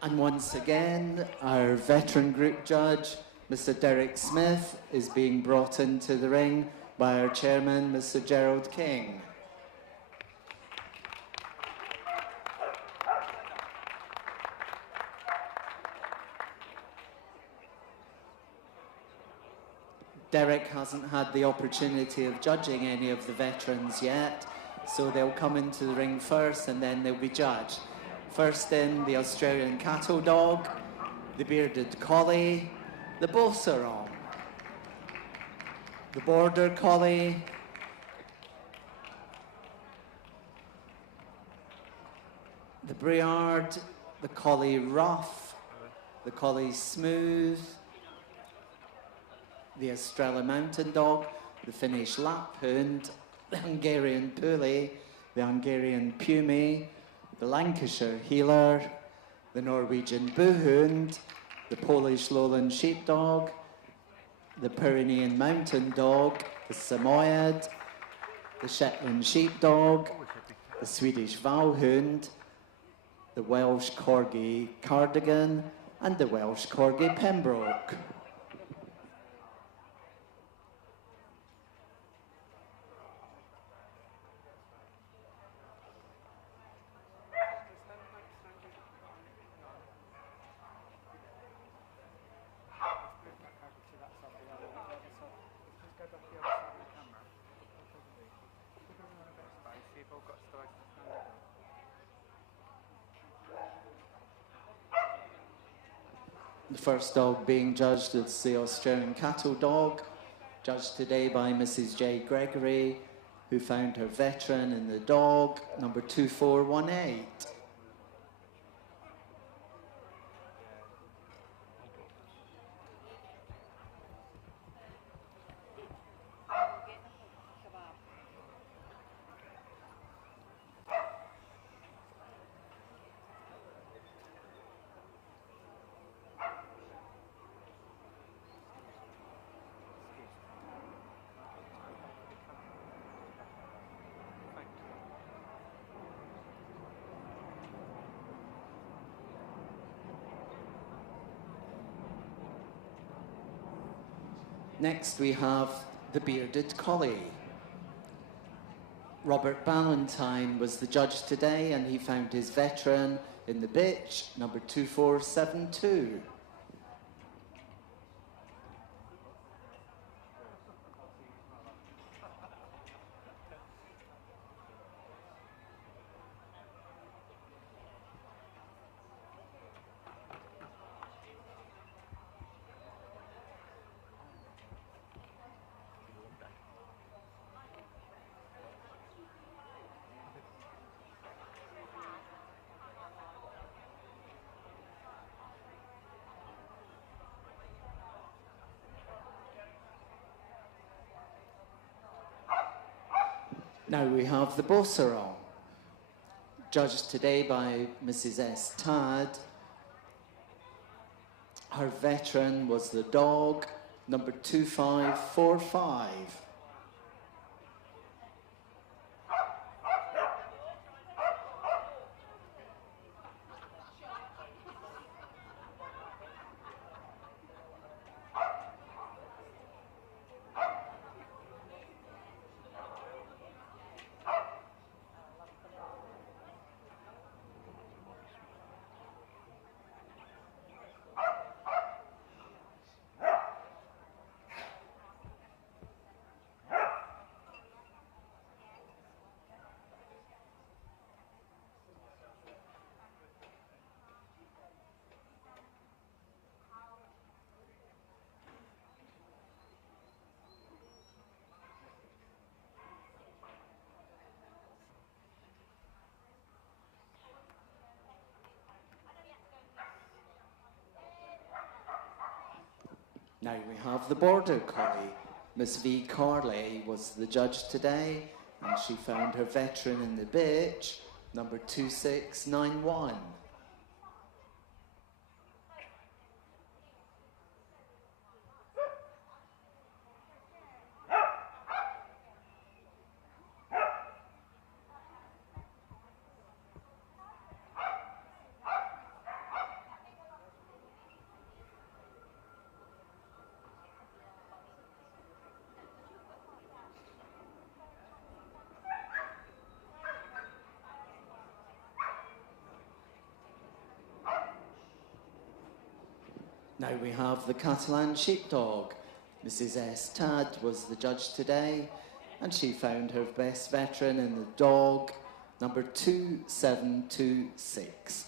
And once again, our veteran group judge, Mr. Derek Smith, is being brought into the ring by our chairman, Mr. Gerald King. Derek hasn't had the opportunity of judging any of the veterans yet, so they'll come into the ring first and then they'll be judged. First in, the Australian Cattle Dog, the Bearded Collie, the Pastoral, the Border Collie, the Briard, the Collie Rough, the Collie Smooth, the Australian Mountain Dog, the Finnish Laphound, the Hungarian Puli, the Hungarian Pumy, the Lancashire Heeler, the Norwegian Boohound, the Polish Lowland Sheepdog, the Pyrenean Mountain Dog, the Samoyed, the Shetland Sheepdog, the Swedish Valhound, the Welsh Corgi Cardigan, and the Welsh Corgi Pembroke. The first dog being judged is the Australian Cattle Dog, judged today by Mrs. J. Gregory, who found her veteran in the dog, number 2418. Next we have the Bearded Collie. Robert Ballantyne was the judge today and he found his veteran in the bitch, number 2472. Now we have the Pastoral, judged today by Mrs. S. Tad. Her veteran was the dog, number 2545. Now we have the Border Collie. Miss V. Carley was the judge today, and she found her veteran in the bitch, number 2691. Now we have the Catalan sheepdog. Mrs. S. Tad was the judge today, and she found her best veteran in the dog, number 2726.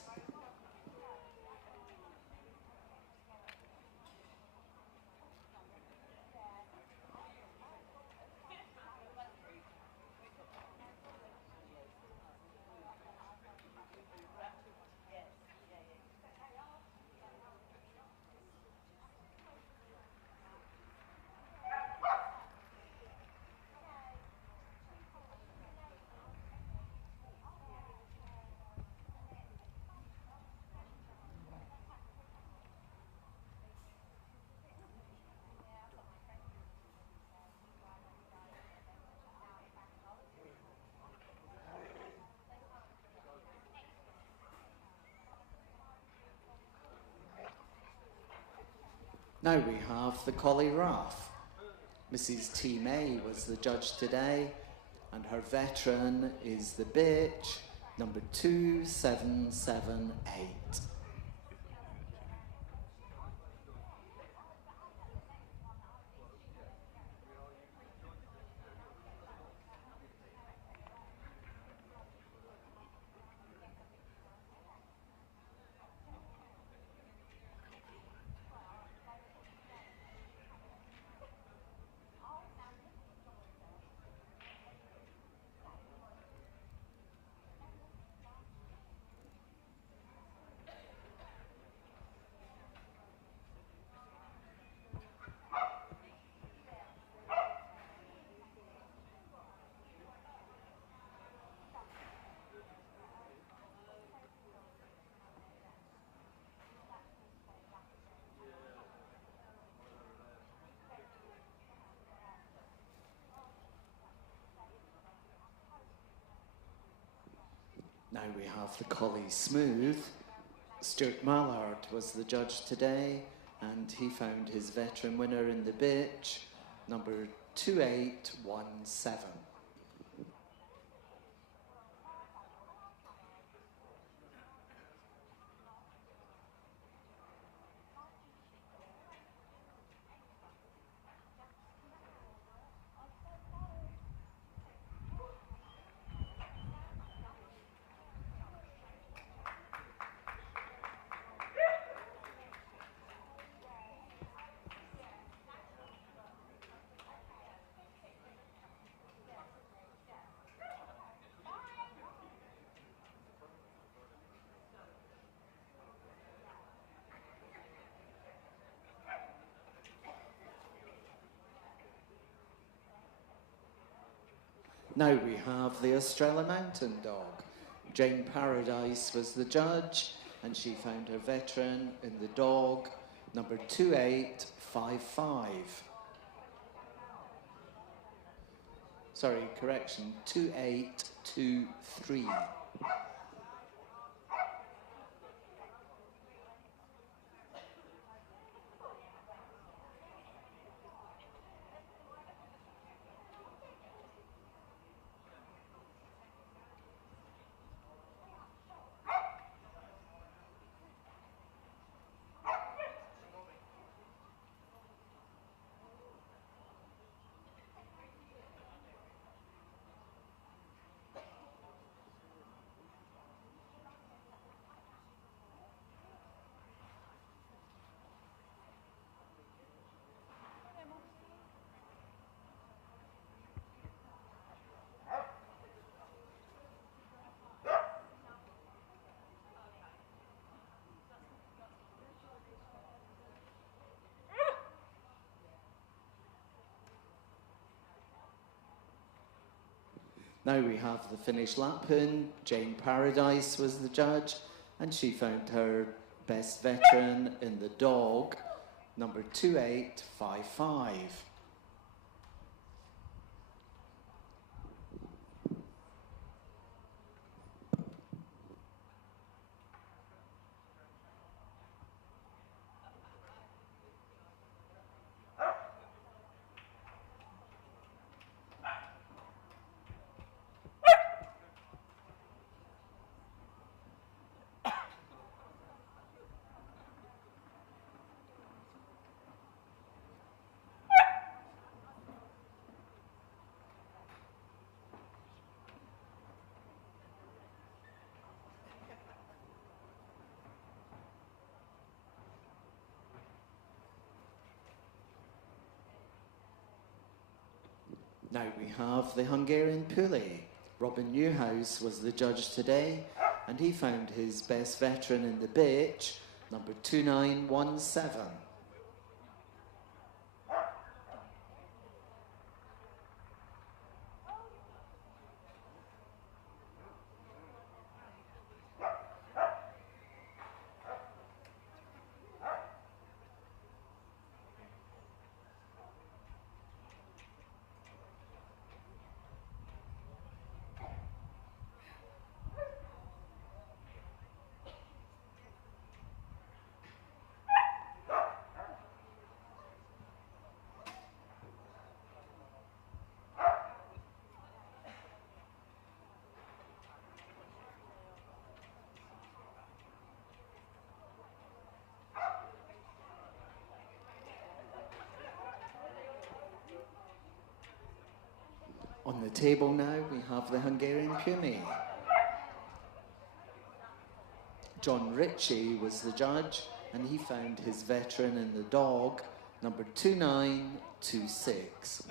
Now we have the Collie Raff. Mrs. T. May was the judge today, and her veteran is the bitch, number 2778. Now we have the Collie Smooth. Stuart Mallard was the judge today, and he found his veteran winner in the bitch, number 2817. Now we have the Australian Mountain Dog. Jane Paradise was the judge, and she found her veteran in the dog, number 2855. Sorry, correction, 2823. Now we have the Finnish Laphound. Jane Paradise was the judge, and she found her best veteran in the dog, number 2855. Now we have the Hungarian Puli. Robin Newhouse was the judge today, and he found his best veteran in the bitch, number 2917. On the table now, we have the Hungarian Pumi. John Ritchie was the judge, and he found his veteran in the dog, number 2926.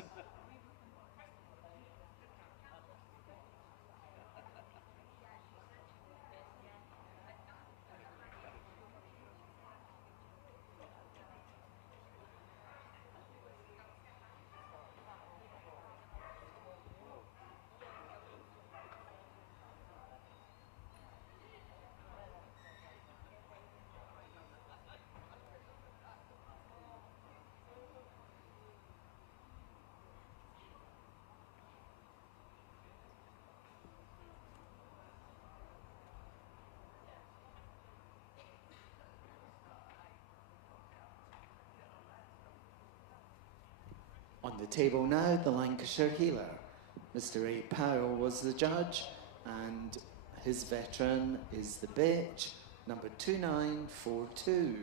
On the table now, the Lancashire Healer. Mr. A. Powell was the judge, and his veteran is the bitch, number 2942.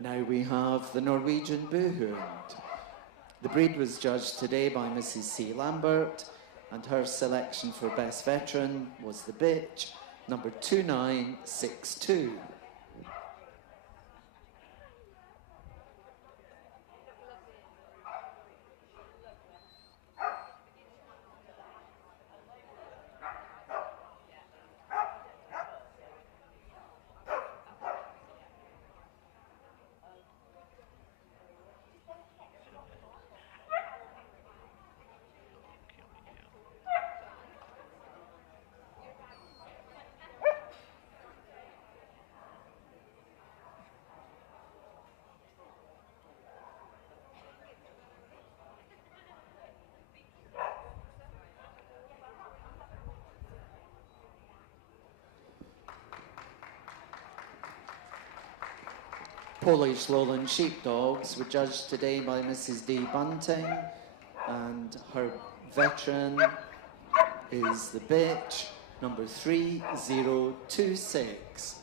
Now we have the Norwegian Boohound. The breed was judged today by Mrs. C. Lambert, and her selection for Best Veteran was the bitch, number 2962. Polish Lowland Sheepdogs were judged today by Mrs. D. Bunting, and her veteran is the bitch, number 3026.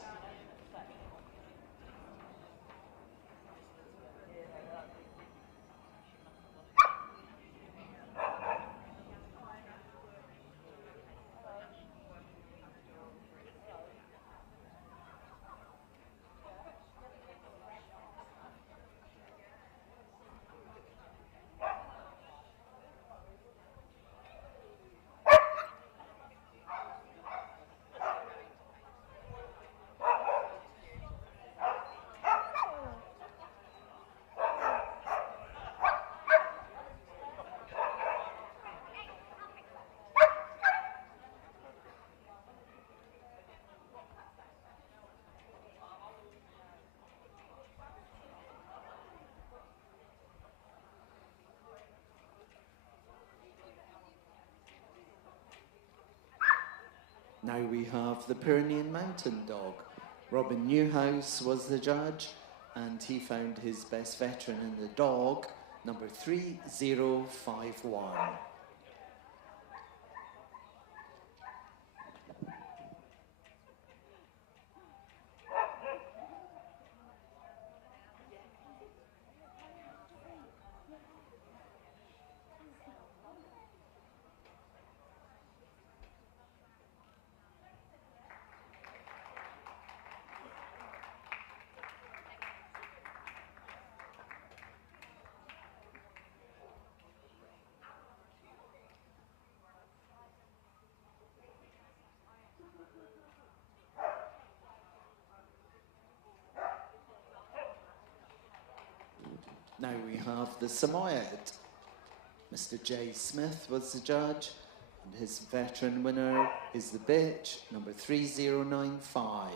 Now we have the Pyrenean Mountain Dog. Robin Newhouse was the judge, and he found his best veteran in the dog, number 3051. Now we have the Samoyed. Mr. J. Smith was the judge, and his veteran winner is the bitch, number 3095.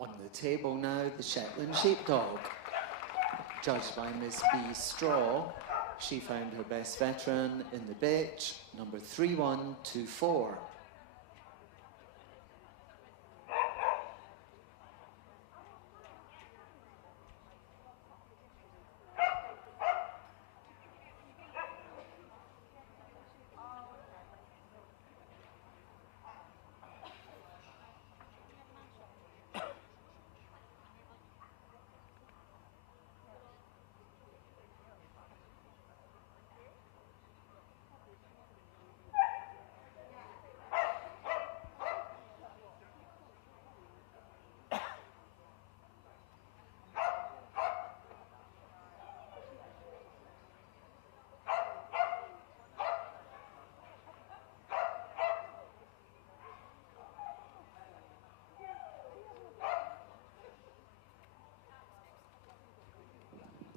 On the table now, the Shetland Sheepdog. Judged by Miss B. Straw, she found her best veteran in the bitch, number 3124.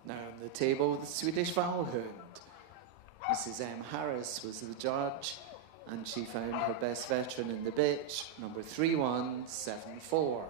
Now on the table, the Swedish Valhound. Mrs. M. Harris was the judge, and she found her best veteran in the bitch, number 3174.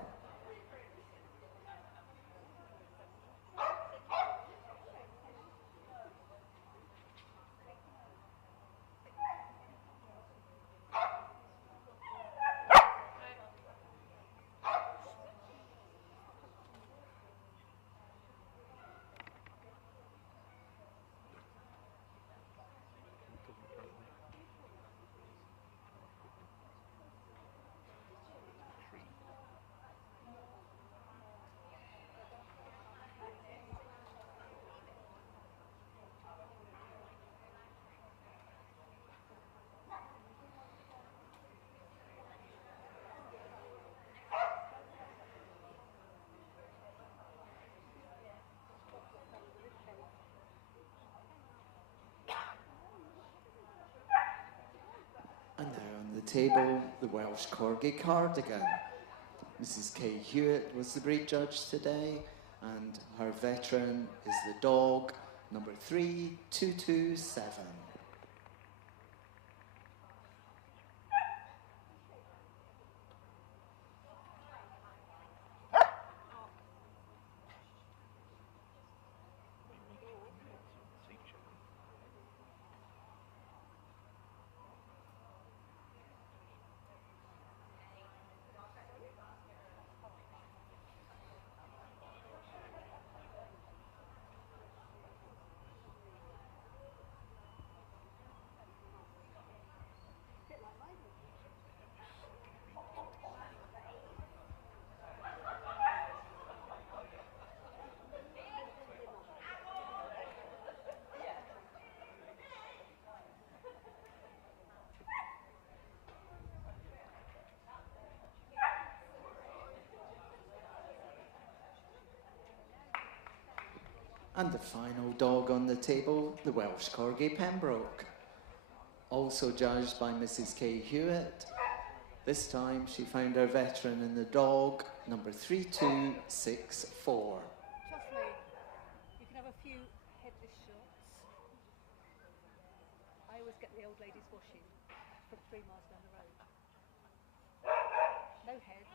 And now on the table, the Welsh Corgi Cardigan. Mrs. Kay Hewitt was the breed judge today, and her veteran is the dog, number 3227. And the final dog on the table, the Welsh Corgi Pembroke. Also judged by Mrs. Kay Hewitt. This time she found our veteran in the dog, number 3264. Jocelyn, you can have a few headless shots. I always get the old ladies washing from 3 miles down the road. No heads.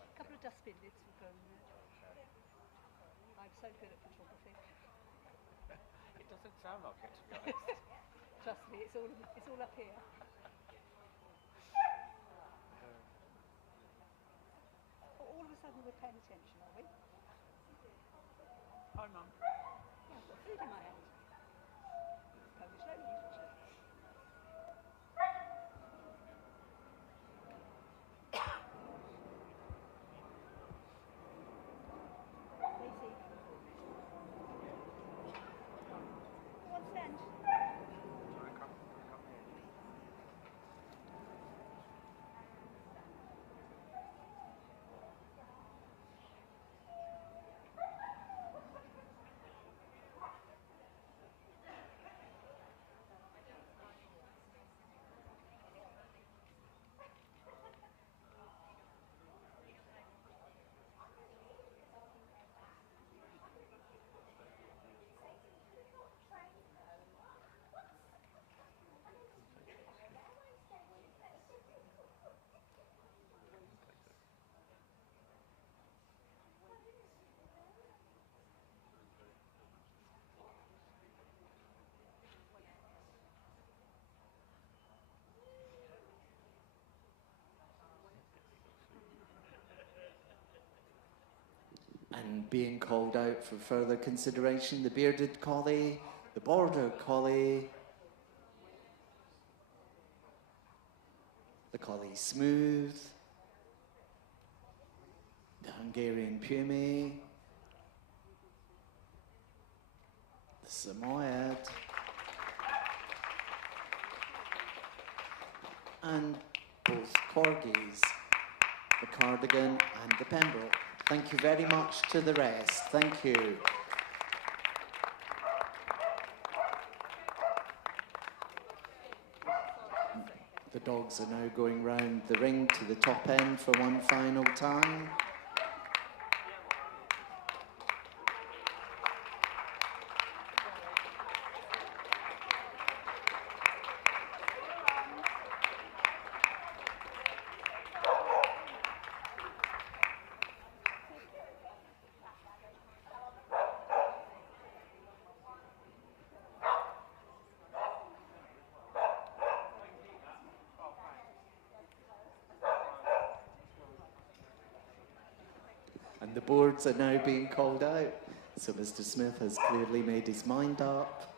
A couple of dustbin lids will go in there. I'm so good at photography. It doesn't sound like it, to be honest. Trust me, it's all up here. All of a sudden we're paying attention, are we? Hi, Mum. Yeah, I've got food in my hand. Polish lady. Daisy. Go on, stand. Come here. And being called out for further consideration, the bearded collie, the border collie, the collie smooth, the Hungarian pumy, the Samoyed, and both corgis, the Cardigan and the Pembroke. Thank you very much to the rest. Thank you. The dogs are now going round the ring to the top end for one final time. And the boards are now being called out. So Mr. Smith has clearly made his mind up.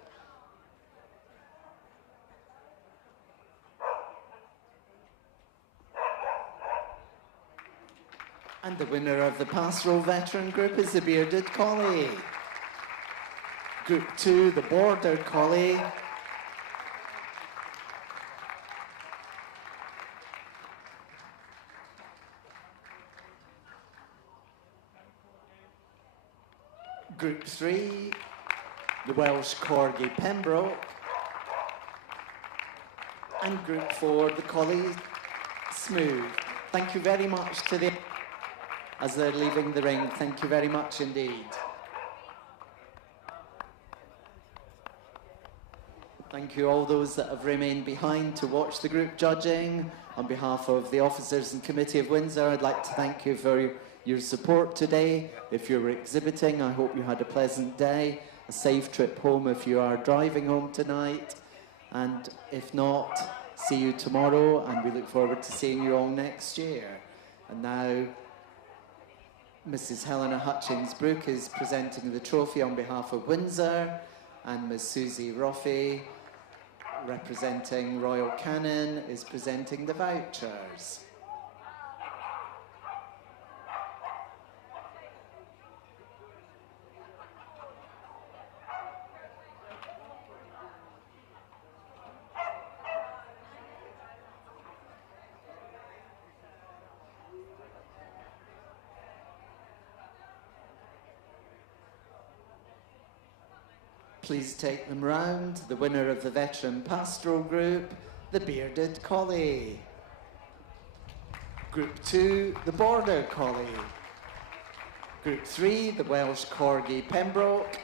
And the winner of the Pastoral Veteran Group is the Bearded Collie. Group 2, the Border Collie. Group 3, the Welsh Corgi Pembroke. And Group 4, the Collie Smooth. Thank you very much to the... As they're leaving the ring, thank you very much indeed. Thank you all those that have remained behind to watch the group judging. On behalf of the officers and committee of Windsor, I'd like to thank you for your support today. If you were exhibiting, I hope you had a pleasant day, a safe trip home if you are driving home tonight. And if not, see you tomorrow, and we look forward to seeing you all next year. And now, Mrs. Helena Hutchings-Brooke is presenting the trophy on behalf of Windsor, and Ms. Susie Roffey, representing Royal Canon, is presenting the vouchers. please take them round. The winner of the veteran pastoral group, the bearded collie. Group 2, the border collie. Group 3, the Welsh corgi Pembroke.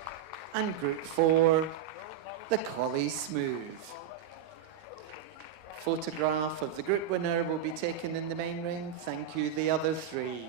And Group 4, the collie smooth. Photograph of the group winner will be taken in the main ring. Thank you, the other three.